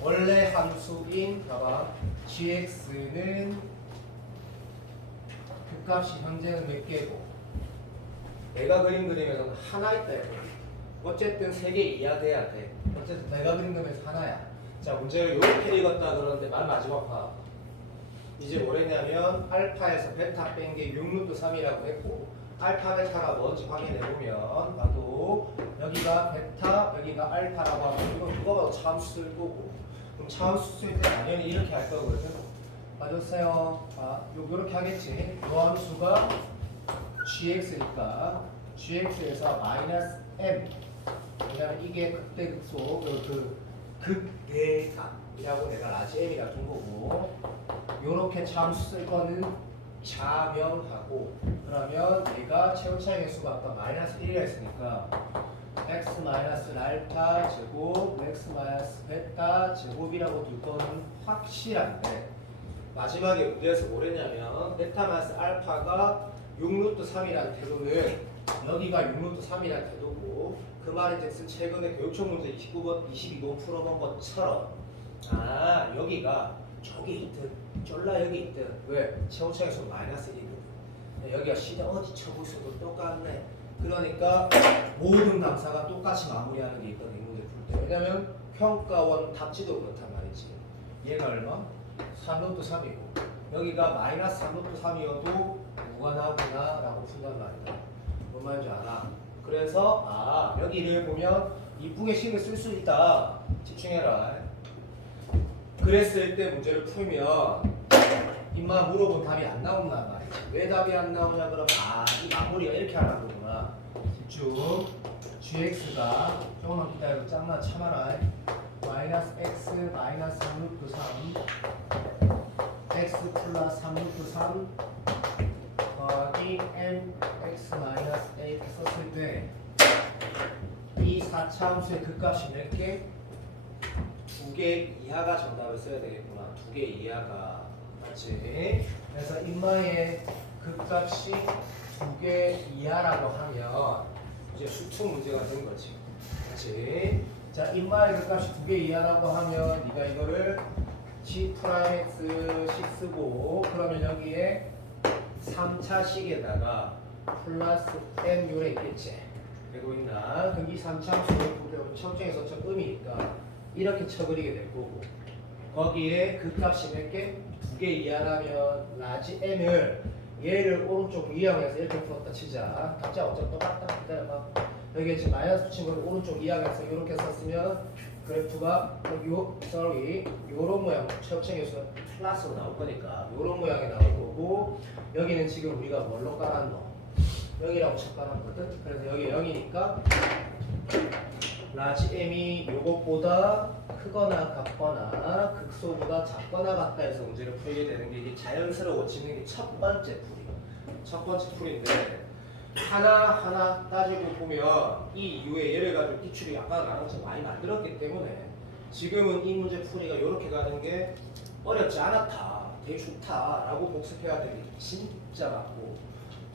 원래 함수인 봐봐 gx는 그 값이 현재는 몇 개고 내가 그림 그리면서는 하나 있다 해요. 어쨌든 3개 이해돼야 돼. 어쨌든 내가 그림 그리면서 하나야. 자, 문제를 이렇게 읽었다 그러는데 말 마지막 봐. 이제 뭐랬냐면 알파에서 베타 뺀 게 6루트 3이라고 했고 알파 베타가 뭔지 확인해보면 봐도 여기가 베타 여기가 알파라고 하면 이거 누가 봐도 참수일 거고 그럼 참수 쓸 때 당연히 이렇게 할 거거든. 맞았어요. 아, 요렇게 하겠지. 요 함수가 gx니까 gx에서 마이너스 m 왜냐면 이게 극대 극소 그 극대값이라고 내가 라지 m이라 둔 거고 요렇게 참수 쓸 거는 자명하고 그러면 얘가 최고차의 개수가 아까 마이너스 1이라 했으니까 x 마이너스 알파 제곱 x 마이너스 베타 제곱이라고 둘 거는 확실한데 마지막에 문제에서 뭐랬냐면 베타 마이너스 알파가 6루트 3이라는 태도는 여기가 6루트 3이라는 태도고 그 말인즉슨 최근에 교육청 문제 29번, 22번 풀어본 것처럼 아 여기가 저기 있든 쫄라 여기 있든 왜? 최고차에서 마이너스 1이거든 여기가 시대 어디 쳐고 있어도 똑같네 그러니까 모든 답사가 똑같이 마무리하는 게 있거든 이 문제 풀 때 왜냐면 평가원 답지도 그렇단 말이지 얘가 얼마? 3루트 3이고 여기가 마이너스 3루트 3이어도 무관하구나 라고 푼단 말이다 뭔 말인지 알아? 그래서 아 여기를 보면 이쁘게 식을 쓸 수 있다 집중해라 그랬을 때 문제를 풀면 임마 물어본 답이 안 나온단 말이지 왜 답이 안 나오냐 그러면 아 이 마무리가 이렇게 하는 거구나 집중 gx가 조금만 기다리고 짱나 참아라 마이너스 x 마이너스 3루트 3 x 플러스 3루트 3 더하기 m x 마이너스 a 이렇게 썼을 때 이 4차 함수의 극값이 몇 개? 2개 이하가 정답을 써야 되겠구나 2개 이하가 맞지? 그래서 인마의 극값이 2개 이하라고 하면 이제 수특 문제가 된 거지 맞지? 자 인마의 극값이 2개 이하라고 하면 네가 이거를 G'(X) 식 쓰고 그러면 여기에 3차식에다가 플러스 m 요래 있겠지 되고 있나? 그럼 이 3차 함수를 첨정에서 첫 음이니까 이렇게 쳐버리게 될 거고 거기에 극값이 몇 개? 2개 이하라면 라지 n을 얘를 오른쪽 이항해서 이렇게 풀었다 치자 각자 어차피 똑같다 기다려봐 여기에 지금 마이너스 붙인 거를 오른쪽 이항해서 이렇게 썼으면 그래프가 요런 모양 최고층 개수가 플러스로 나올 거니까 요런 모양이 나올 거고 여기는 지금 우리가 뭘로 깔았노? 0이라고 쳐 깔았거든 그래서 여기 0이니까 라지 m이 요것보다 크거나 같거나 극소보다 작거나 같다 해서 문제를 풀게 되는 게 이게 자연스러워지는 게 첫 번째 풀이야. 첫 번째 풀인데 하나하나 따지고 보면 이 이후에 예를 가지고 기출이 아까 나랑 좀 많이 만들었기 때문에 지금은 이 문제 풀이가 이렇게 가는 게 어렵지 않았다, 되게 좋다라고 복습해야 되는 게 진짜 맞고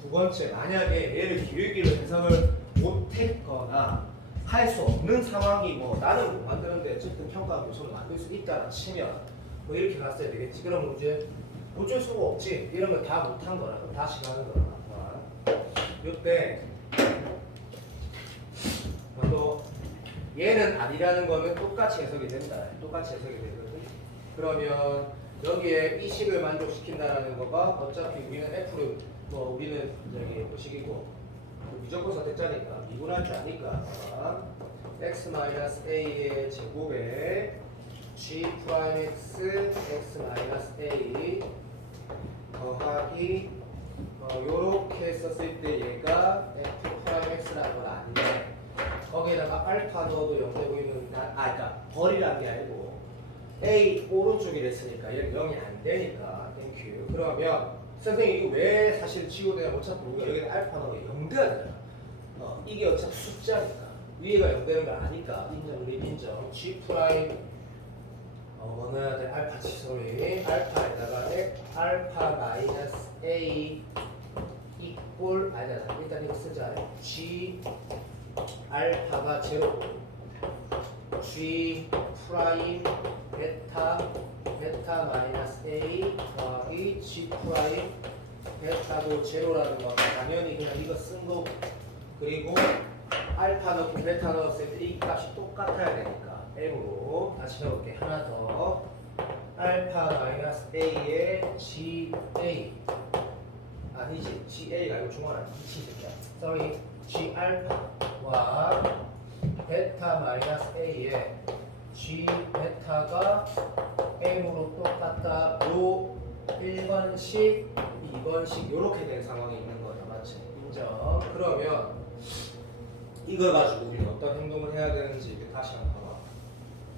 두 번째 만약에 얘를 기울기로 해석을 못했거나 할 수 없는 상황이 뭐 나는 못 만드는데 어쨌든 평가 요소를 만들 수 있다고 치면 뭐 이렇게 갔어야 되겠지. 그럼 이제 어쩔 수가 없지. 이런 걸 다 못한 거라 그럼 다시 가는 거라. 이때 또 얘는 아니라는 거면 똑같이 해석이 된다. 똑같이 해석이 되거든. 그러면 여기에 이 식을 만족시킨다라는 거가 어차피 우리는 F를 뭐 우리는 여기 뭐식이고 무조건 선택자니까 미분할 줄 아니까 x-a의 제곱에 g'(x) x-a 더하기 요렇게 썼을 때 얘가 f'x라는 건 아닌데 거기에다가 알파 넣어도 0 되고 있는 그러니까 벌이라는 게 아니고 A 오른쪽이랬으니까 얘는 0이 안 되니까 땡큐. 그러면 선생님 이거 왜 사실 지우되냐 어차피 우리가 여기다 알파 넣으면 0 돼야 되잖아. 이게 어차피 숫자니까 위에가 0 되는 걸 아니까 인정 우리 인정. G 프라임 뭐 넣어야 돼? 알파 치솔이 알파에다가 알파 마이너스 A 이꼴 아니다 일단 이거 쓰자. G 알파가 제로 G 프라임 베타 마이너스 A 더하기 G 프라임 베타도 제로라는 건 당연히 그냥 이거 쓴 거고 그리고 알파 넣고 베타 넣었을 때 이 값이 똑같아야 되니까 M으로 다시 넣을게. 하나 더 알파 마이너스 A에 GA 아니지 GA가 이거 중간 아니지 sorry G 알파와 베타 마이너스 A에 G 베타가 M으로 똑같다. 요 1번씩 2번씩 요렇게 된 상황이 있는 거죠. 맞지? 인정. 그러면 이걸 가지고 우리 어떤 행동을 해야 되는지 다시 한번 봐봐.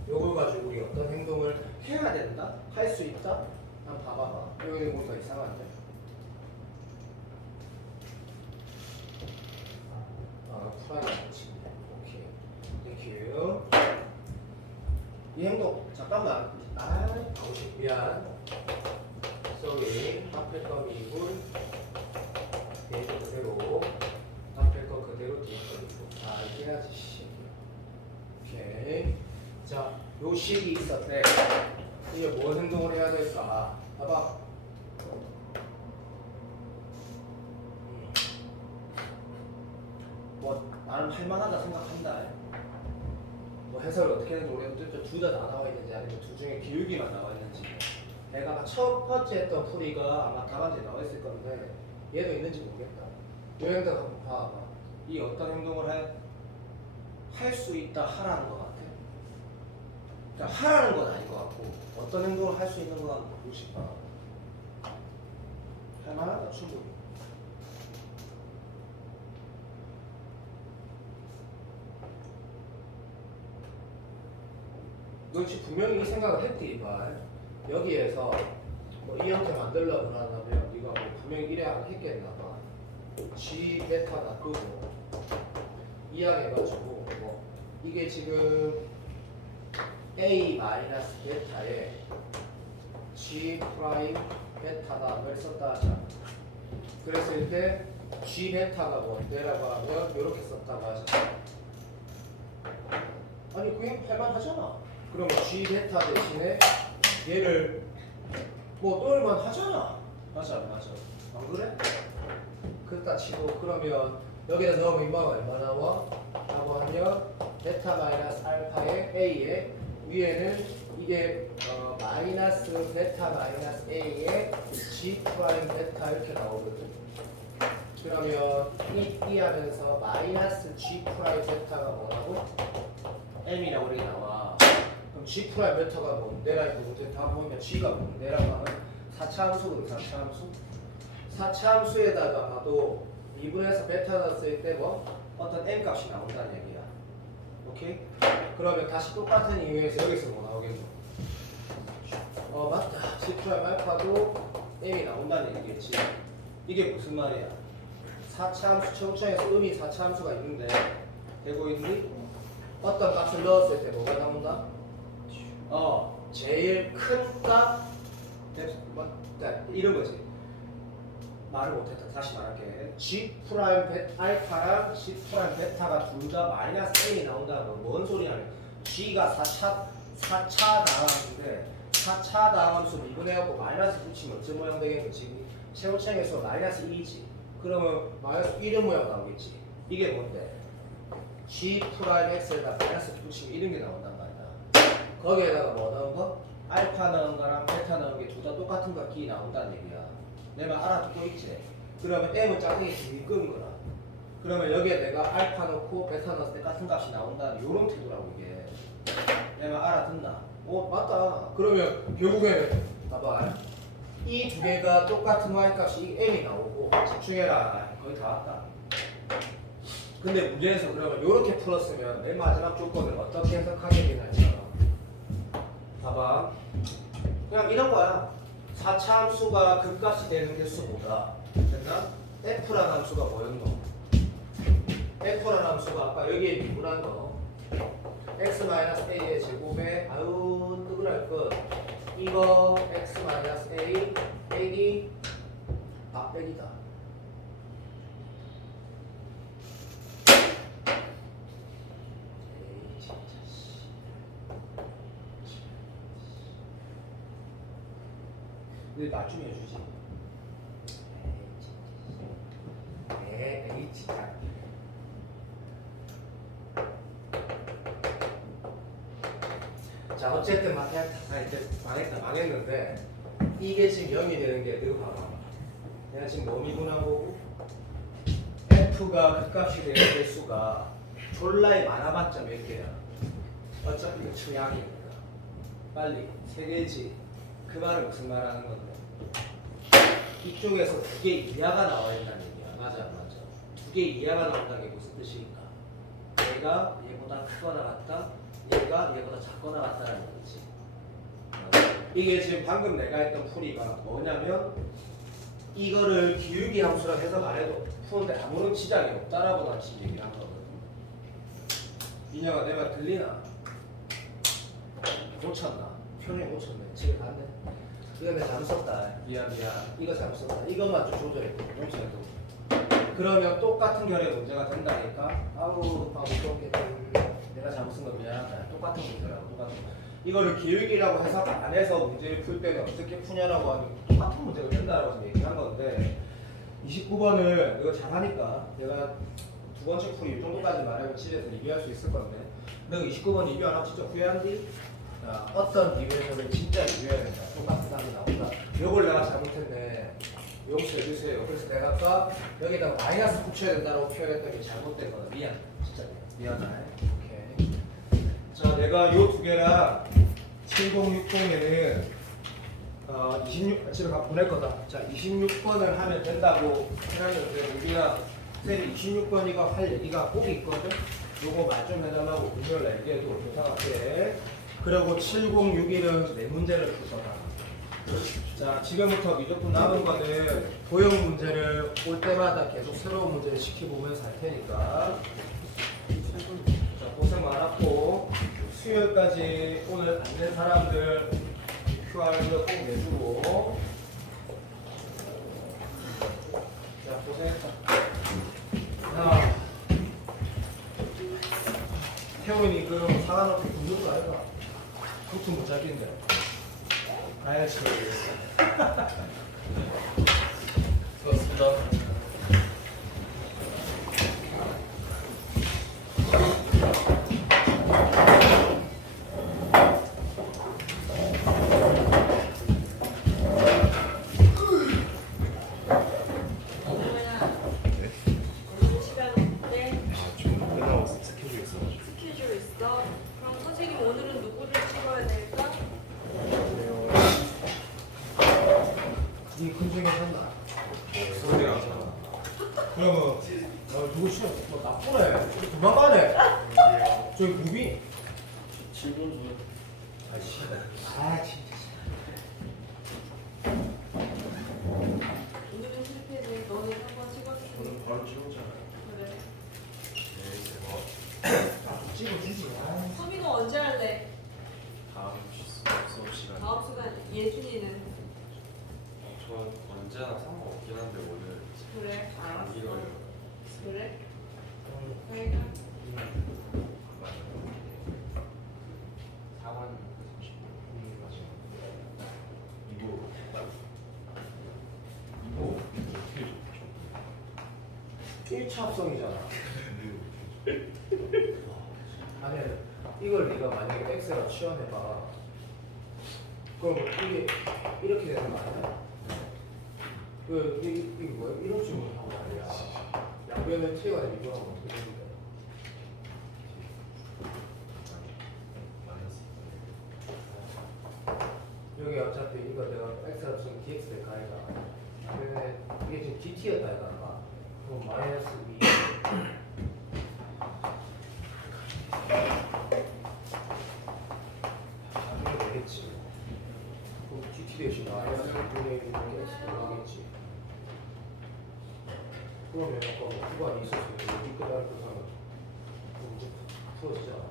요걸 가지고 우리 어떤 행동을 해야 된다? 할 수 있다? 한번 봐봐봐. 여기 보니까 이상한데? 프라이드 치네. 오케이. 땡큐. 이 행동 잠깐만. 방식 미안. sorry. 앞에 거 미분. 얘도 그대로. 앞에 거 그대로 뒤에 거 미분. 이게 해야지 씨. 오케이. 자, 요 식이 있었대. 이게 뭔 행동을 해야 될까? 봐봐. 뭐 나는 할만하다 생각한다. 뭐 해석을 어떻게 하는지 모르겠는데 둘 다 나와 있는지 아니면 둘 중에 기울기만 나와 있는지. 내가 첫 번째 했던 풀이가 아마 답안지에 나와 있을 건데 얘도 있는지 모르겠다. 요 행동 한번 봐봐. 이 어떤 행동을 할 수 있다 하라는 것 같아. 그러니까 하라는 건 아닌 것 같고 어떤 행동을 할 수 있는 건 보고 싶다. 할만하다 충분히. 너 지금 분명히 이 생각을 했지 이발. 여기에서 뭐 이 형태 만들려고 하면 네가 뭐 분명히 이래 했겠나 봐. G 베타 놔두고 이항해가지고 뭐 이게 지금 A 마이너스 베타에 G 프라임 베타다 를 썼다 하자. 그랬을 때 G 베타가 뭔데라고 하면 이렇게 썼다고 하자. 아니 그게 할만하잖아. 그럼 G 베타 대신에 얘를 뭐 넣을만 하잖아. 맞아 안 맞아? 안 그래? 그렇다 치고 그러면 여기다 넣으면 인마가 얼마 나와? 라고 하면 베타 마이너스 알파의 A에 위에는 이게 마이너스 베타 마이너스 A에 G 프라임 베타 이렇게 나오거든. 그러면 이 하면서 마이너스 G 프라임 베타가 뭐라고? M이라고 이렇게 나와. 그럼 G 프라임 베타가 뭔데라 이거 문제 다 보면 G가 뭔데라고 하면 4차 함수거든. 4차 함수. 4차 함수에다가 봐도 2분에서 베타 넣었을 때 뭐 어떤 M 값이 나온다는 얘기야. 오케이? 그러면 다시 똑같은 이유에서 여기서 뭐 나오겠노? 맞다. G 프라임 알파도 M이 나온다는 얘기겠지. 이게 무슨 말이야? 4차 함수 청청에서 음이 4차 함수가 있는데 되고 있니? 어떤 값을 넣었을 때 뭐가 나온다? 제일 큰 값 이런 거지. 말을 못했다. 다시 말할게. G 프라임 알파랑 G 프라임 베타가 둘 다 마이너스 N이 나온다는 건 뭔 소리냐면 G가 4차 다함수인데 4차 다함수 미분해갖고 마이너스 붙이면 어떤 모양 되겠지? 최고층에서 마이너스 2지. 그러면 마이너스 1의 모양 나오겠지. 이게 뭔데? G 프라임 X에다 마이너스 붙이면 이런 게 나온단 말이야. 거기에다가 뭐 넣은 거? 알파 넣은 거랑 베타 넣은 게 둘 다 똑같은 거 기 나온다는 얘기야. 내 말 알아듣고 있지? 그러면 M은 짝꿍이 둘이 끄는 거라. 그러면 여기에 내가 알파 넣고 베타 넣었을 때 같은 값이 나온다는 요런 태도라고 이게. 내 말 알아듣나? 맞다. 그러면 결국에는 봐봐. 이 두 개가 똑같은 y 값이 M이 나오고 집중해라. 거의 다 왔다. 근데 문제에서 그러면 이렇게 풀었으면 맨 마지막 조건을 어떻게 해석하게 되냐면 봐봐. 그냥 이런 거야. 4차 함수가 극값이 되는 개수보다 됐나? F라는 함수가 뭐였노? F라는 함수가 아까 여기에 미분한 거 x-a의 제곱에 아유 뜨거랄 것 이거 x-a 빼기 빼기다. 에이 진짜 씨. 근데 나중에 해주지. 에이 진짜. 자 어쨌든 망했는데 이게 지금 0이 되는 게 이거 봐봐. 내가 지금 뭐 미분한 거고 F가 극값이 되는 개수가 졸라에 많아봤자 몇 개야? 어차피 이거 최악이니까 빨리 세 개지. 그 말은 무슨 말 하는 건데 이쪽에서 2개 이하가 나와야 된다는 얘기야. 맞아 안 맞아? 2개 이하가 나온다는 게 무슨 뜻일까? 얘가 얘보다 크거나 같다, 얘가 얘보다 작거나 같다는 얘기지. 이게 지금 방금 내가 했던 풀이가 뭐냐면 이거를 기울기 함수라 해석 안 해도 푸는데 아무런 지장이 없다라고 난 지금 얘기를 한 거거든. 인혁아 내 말 들리나? 놓쳤나? 표현이 놓쳤네. 집에 갔네. 이거 내가 잘못 썼다. 미안. 이거 잘못 썼다. 이것만 좀 조절했고 놓쳐도. 그러면 똑같은 결의 문제가 된다니까. 아우 무섭겠다. 내가 잘못 쓴 거 미안하다. 똑같은 문제라고 똑같은 거. 이거를 기울기라고 해석 안 해서 문제를 풀 때는 어떻게 푸냐라고 하면 똑같은 문제가 된다라고 지금 얘기한 건데 29번을 이거 잘하니까 내가 두 번째 풀이 이 정도까지 말하면 집에서 리뷰할 수 있을 건데 내가 29번 리뷰 안 하고 진짜 후회한디? 어떤 리뷰에서는 진짜 리뷰해야 된다. 똑같은 답이 나온다. 이걸 내가 잘못했네. 용서해 주세요. 그래서 내가 아까 여기다 마이너스 붙여야 된다고 표현했던 게 잘못된 거다. 미안. 진짜 미안해. 오케이. 자, 내가 요 두 개랑 7060에는 26 집에 가 보낼 거다. 자, 26번을 하면 된다고 해놨는데 우리가 쌤이 26번 이거 할 얘기가 꼭 있거든. 요거 말 좀 해달라고 금요일날 얘기해도 교사한테. 그리고 7061은 네 문제를 풀 거다. 자, 지금부터 미적분 남은 거는 도형 문제를 올 때마다 계속 새로운 문제를 시켜보면서 할 테니까. 자, 고생 많았고 수요일까지 오늘 안 낸 사람들 QR도 꼭 내주고. 자, 고생했다. 자, 태훈이 그럼 사과 넣기 굶는 거 아이가? 그것도 못 잡겠네. 가야지. 수고하셨습니다. 큰 중에 하나. 그러면 누구 시험 뭐 나쁘네. 도망가네. 저기 무비. 7분 주. 아씨. 아 진짜. 오늘은 실패네. 너는 한번 찍어주고. 오늘 바로 찍었잖아요. 그래. 네, 제가 찍어주지. 서민호 언제 할래? 다음 수업 시간. 다음 시간 예준이는. 저 언제나 상관없긴 한데 오늘 그래. 알았어. 이거요. 그래. 그러니까. 4번. 이거 1차 합성이잖아. 아니 이걸 네가 만약에 엑셀로 취현해봐. 그럼 이게 이렇게 되는 거 아니야? 이게 뭐야? 이런 식으로 하고 말이야. 양변을 t가 되면 이거 하면 어떻게 되는데? 여기 어차피 이거 내가 엑셀 합성 dx 될 거니까. 근데 이게 지금 dt였다 이거 아까. 그럼 마이너스 2 되겠지. 그럼 dt 대신 마이너스 1분의 1 나오겠지. 그러면 아까 뭐 구간이 있어서 여기 끝날 그 사람 문제 풀어지잖아.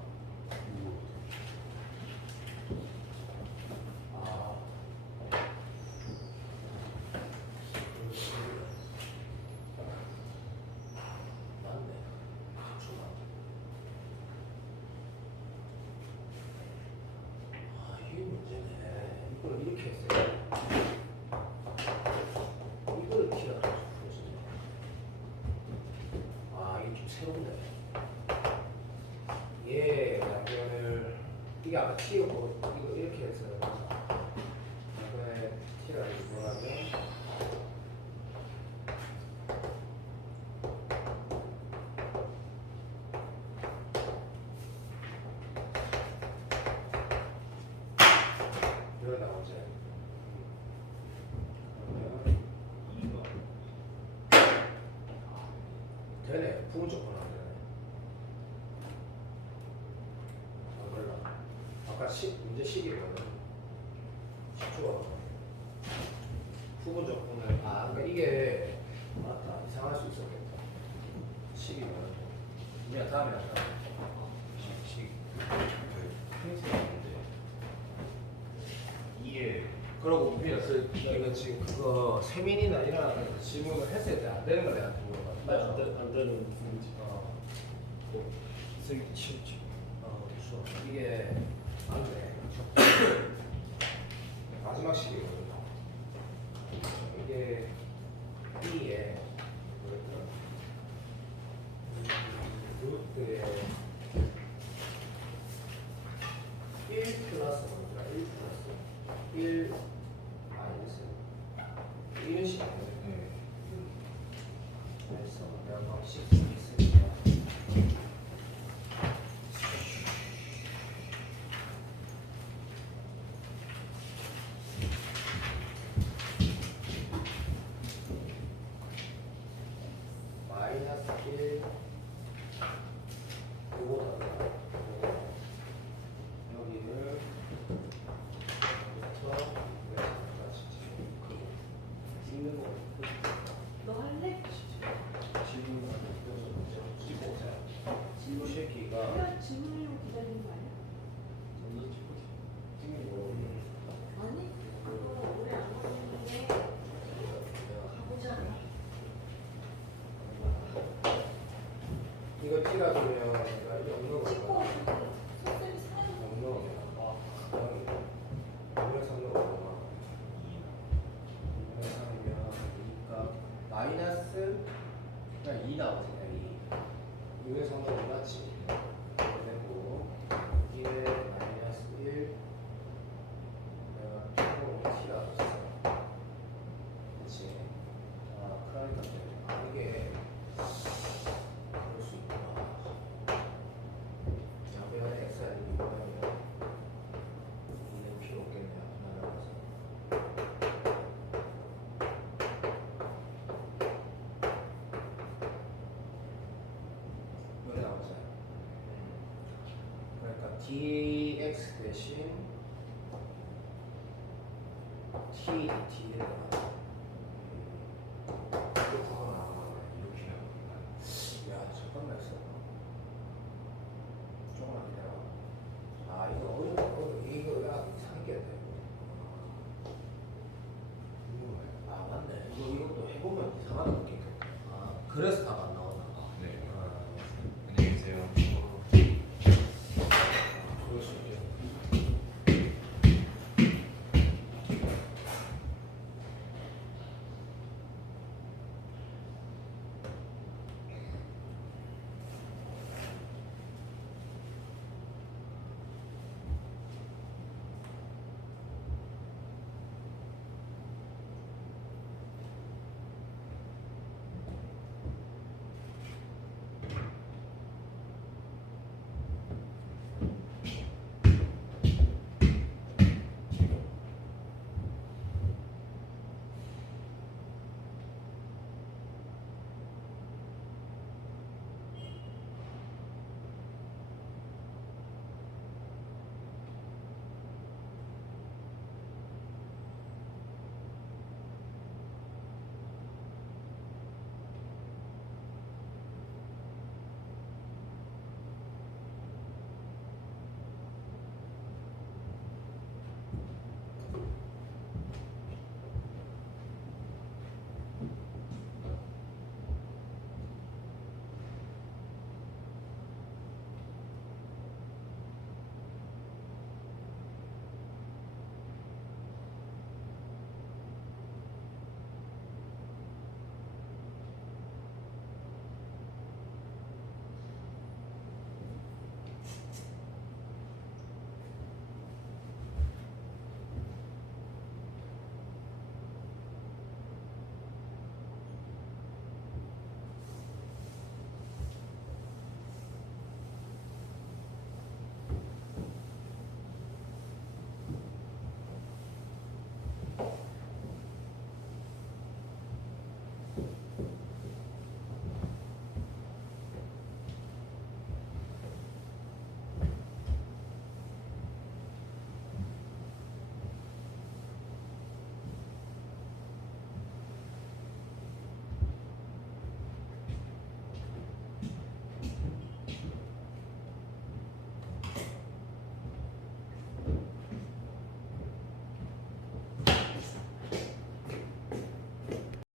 아. 맞네. 좋아. 아, 이게 문제네. 이걸 이렇게 했어요. 이걸 키라고 풀어지네. 아, 이게 좀 새롭네. 얘 양변을 이게 아까 t였고 이거 이렇게 해서 이번에 t가 뭐라면 이거 나오지. 되네. 부분 조건 안 되네. 안 걸라. 아까 문제 시기거든. 10초가 부분 조건을 그러니까 이게 맞다. 이상할 수 있었겠다. 시기가 그냥 다음에 할까? 식 흰색인데 이해 그러고 우리가 이거 지금 그거 세민이나 이런 질문을 했을 때 안 되는 걸 내가 물어봐. 안 되는 분이지. 쓰기 쉽지. 그렇죠. 이게 안 돼. 그렇죠. 마지막 시기거든요. 이게 B에 루트에 1 플러스 뭐니까 1 플러스 1 마이너스 이런 식이 아니에요. 네. 그래서 내가 방식 있으니까 마이너스 1 요거다가 여기를 부터 여기까지 찍는 거 너 할래? 질문을 찍고 이 새끼가 그냥 질문으로 기다리는 거 아니야? 찍는 거 아니, 그거 오래 안 걸리는데 가보자. 이거 T라면 내가 이거 없는 거 찍고 선생님이 사는 없는 거 그래서 없는 거 그러니까 마이너스 그냥 2 나오잖아. 2 이거 상관은 맞지. 되고 이게 마이너스 1 내가 총 T라고 했어. 그치? 그러니까 이게 그럴 수 있구나. 양변에 x 아니면 이거는 이는 필요 없겠네요. 하나라서. 이거 나오죠. 그러니까 dx 대신 t dt를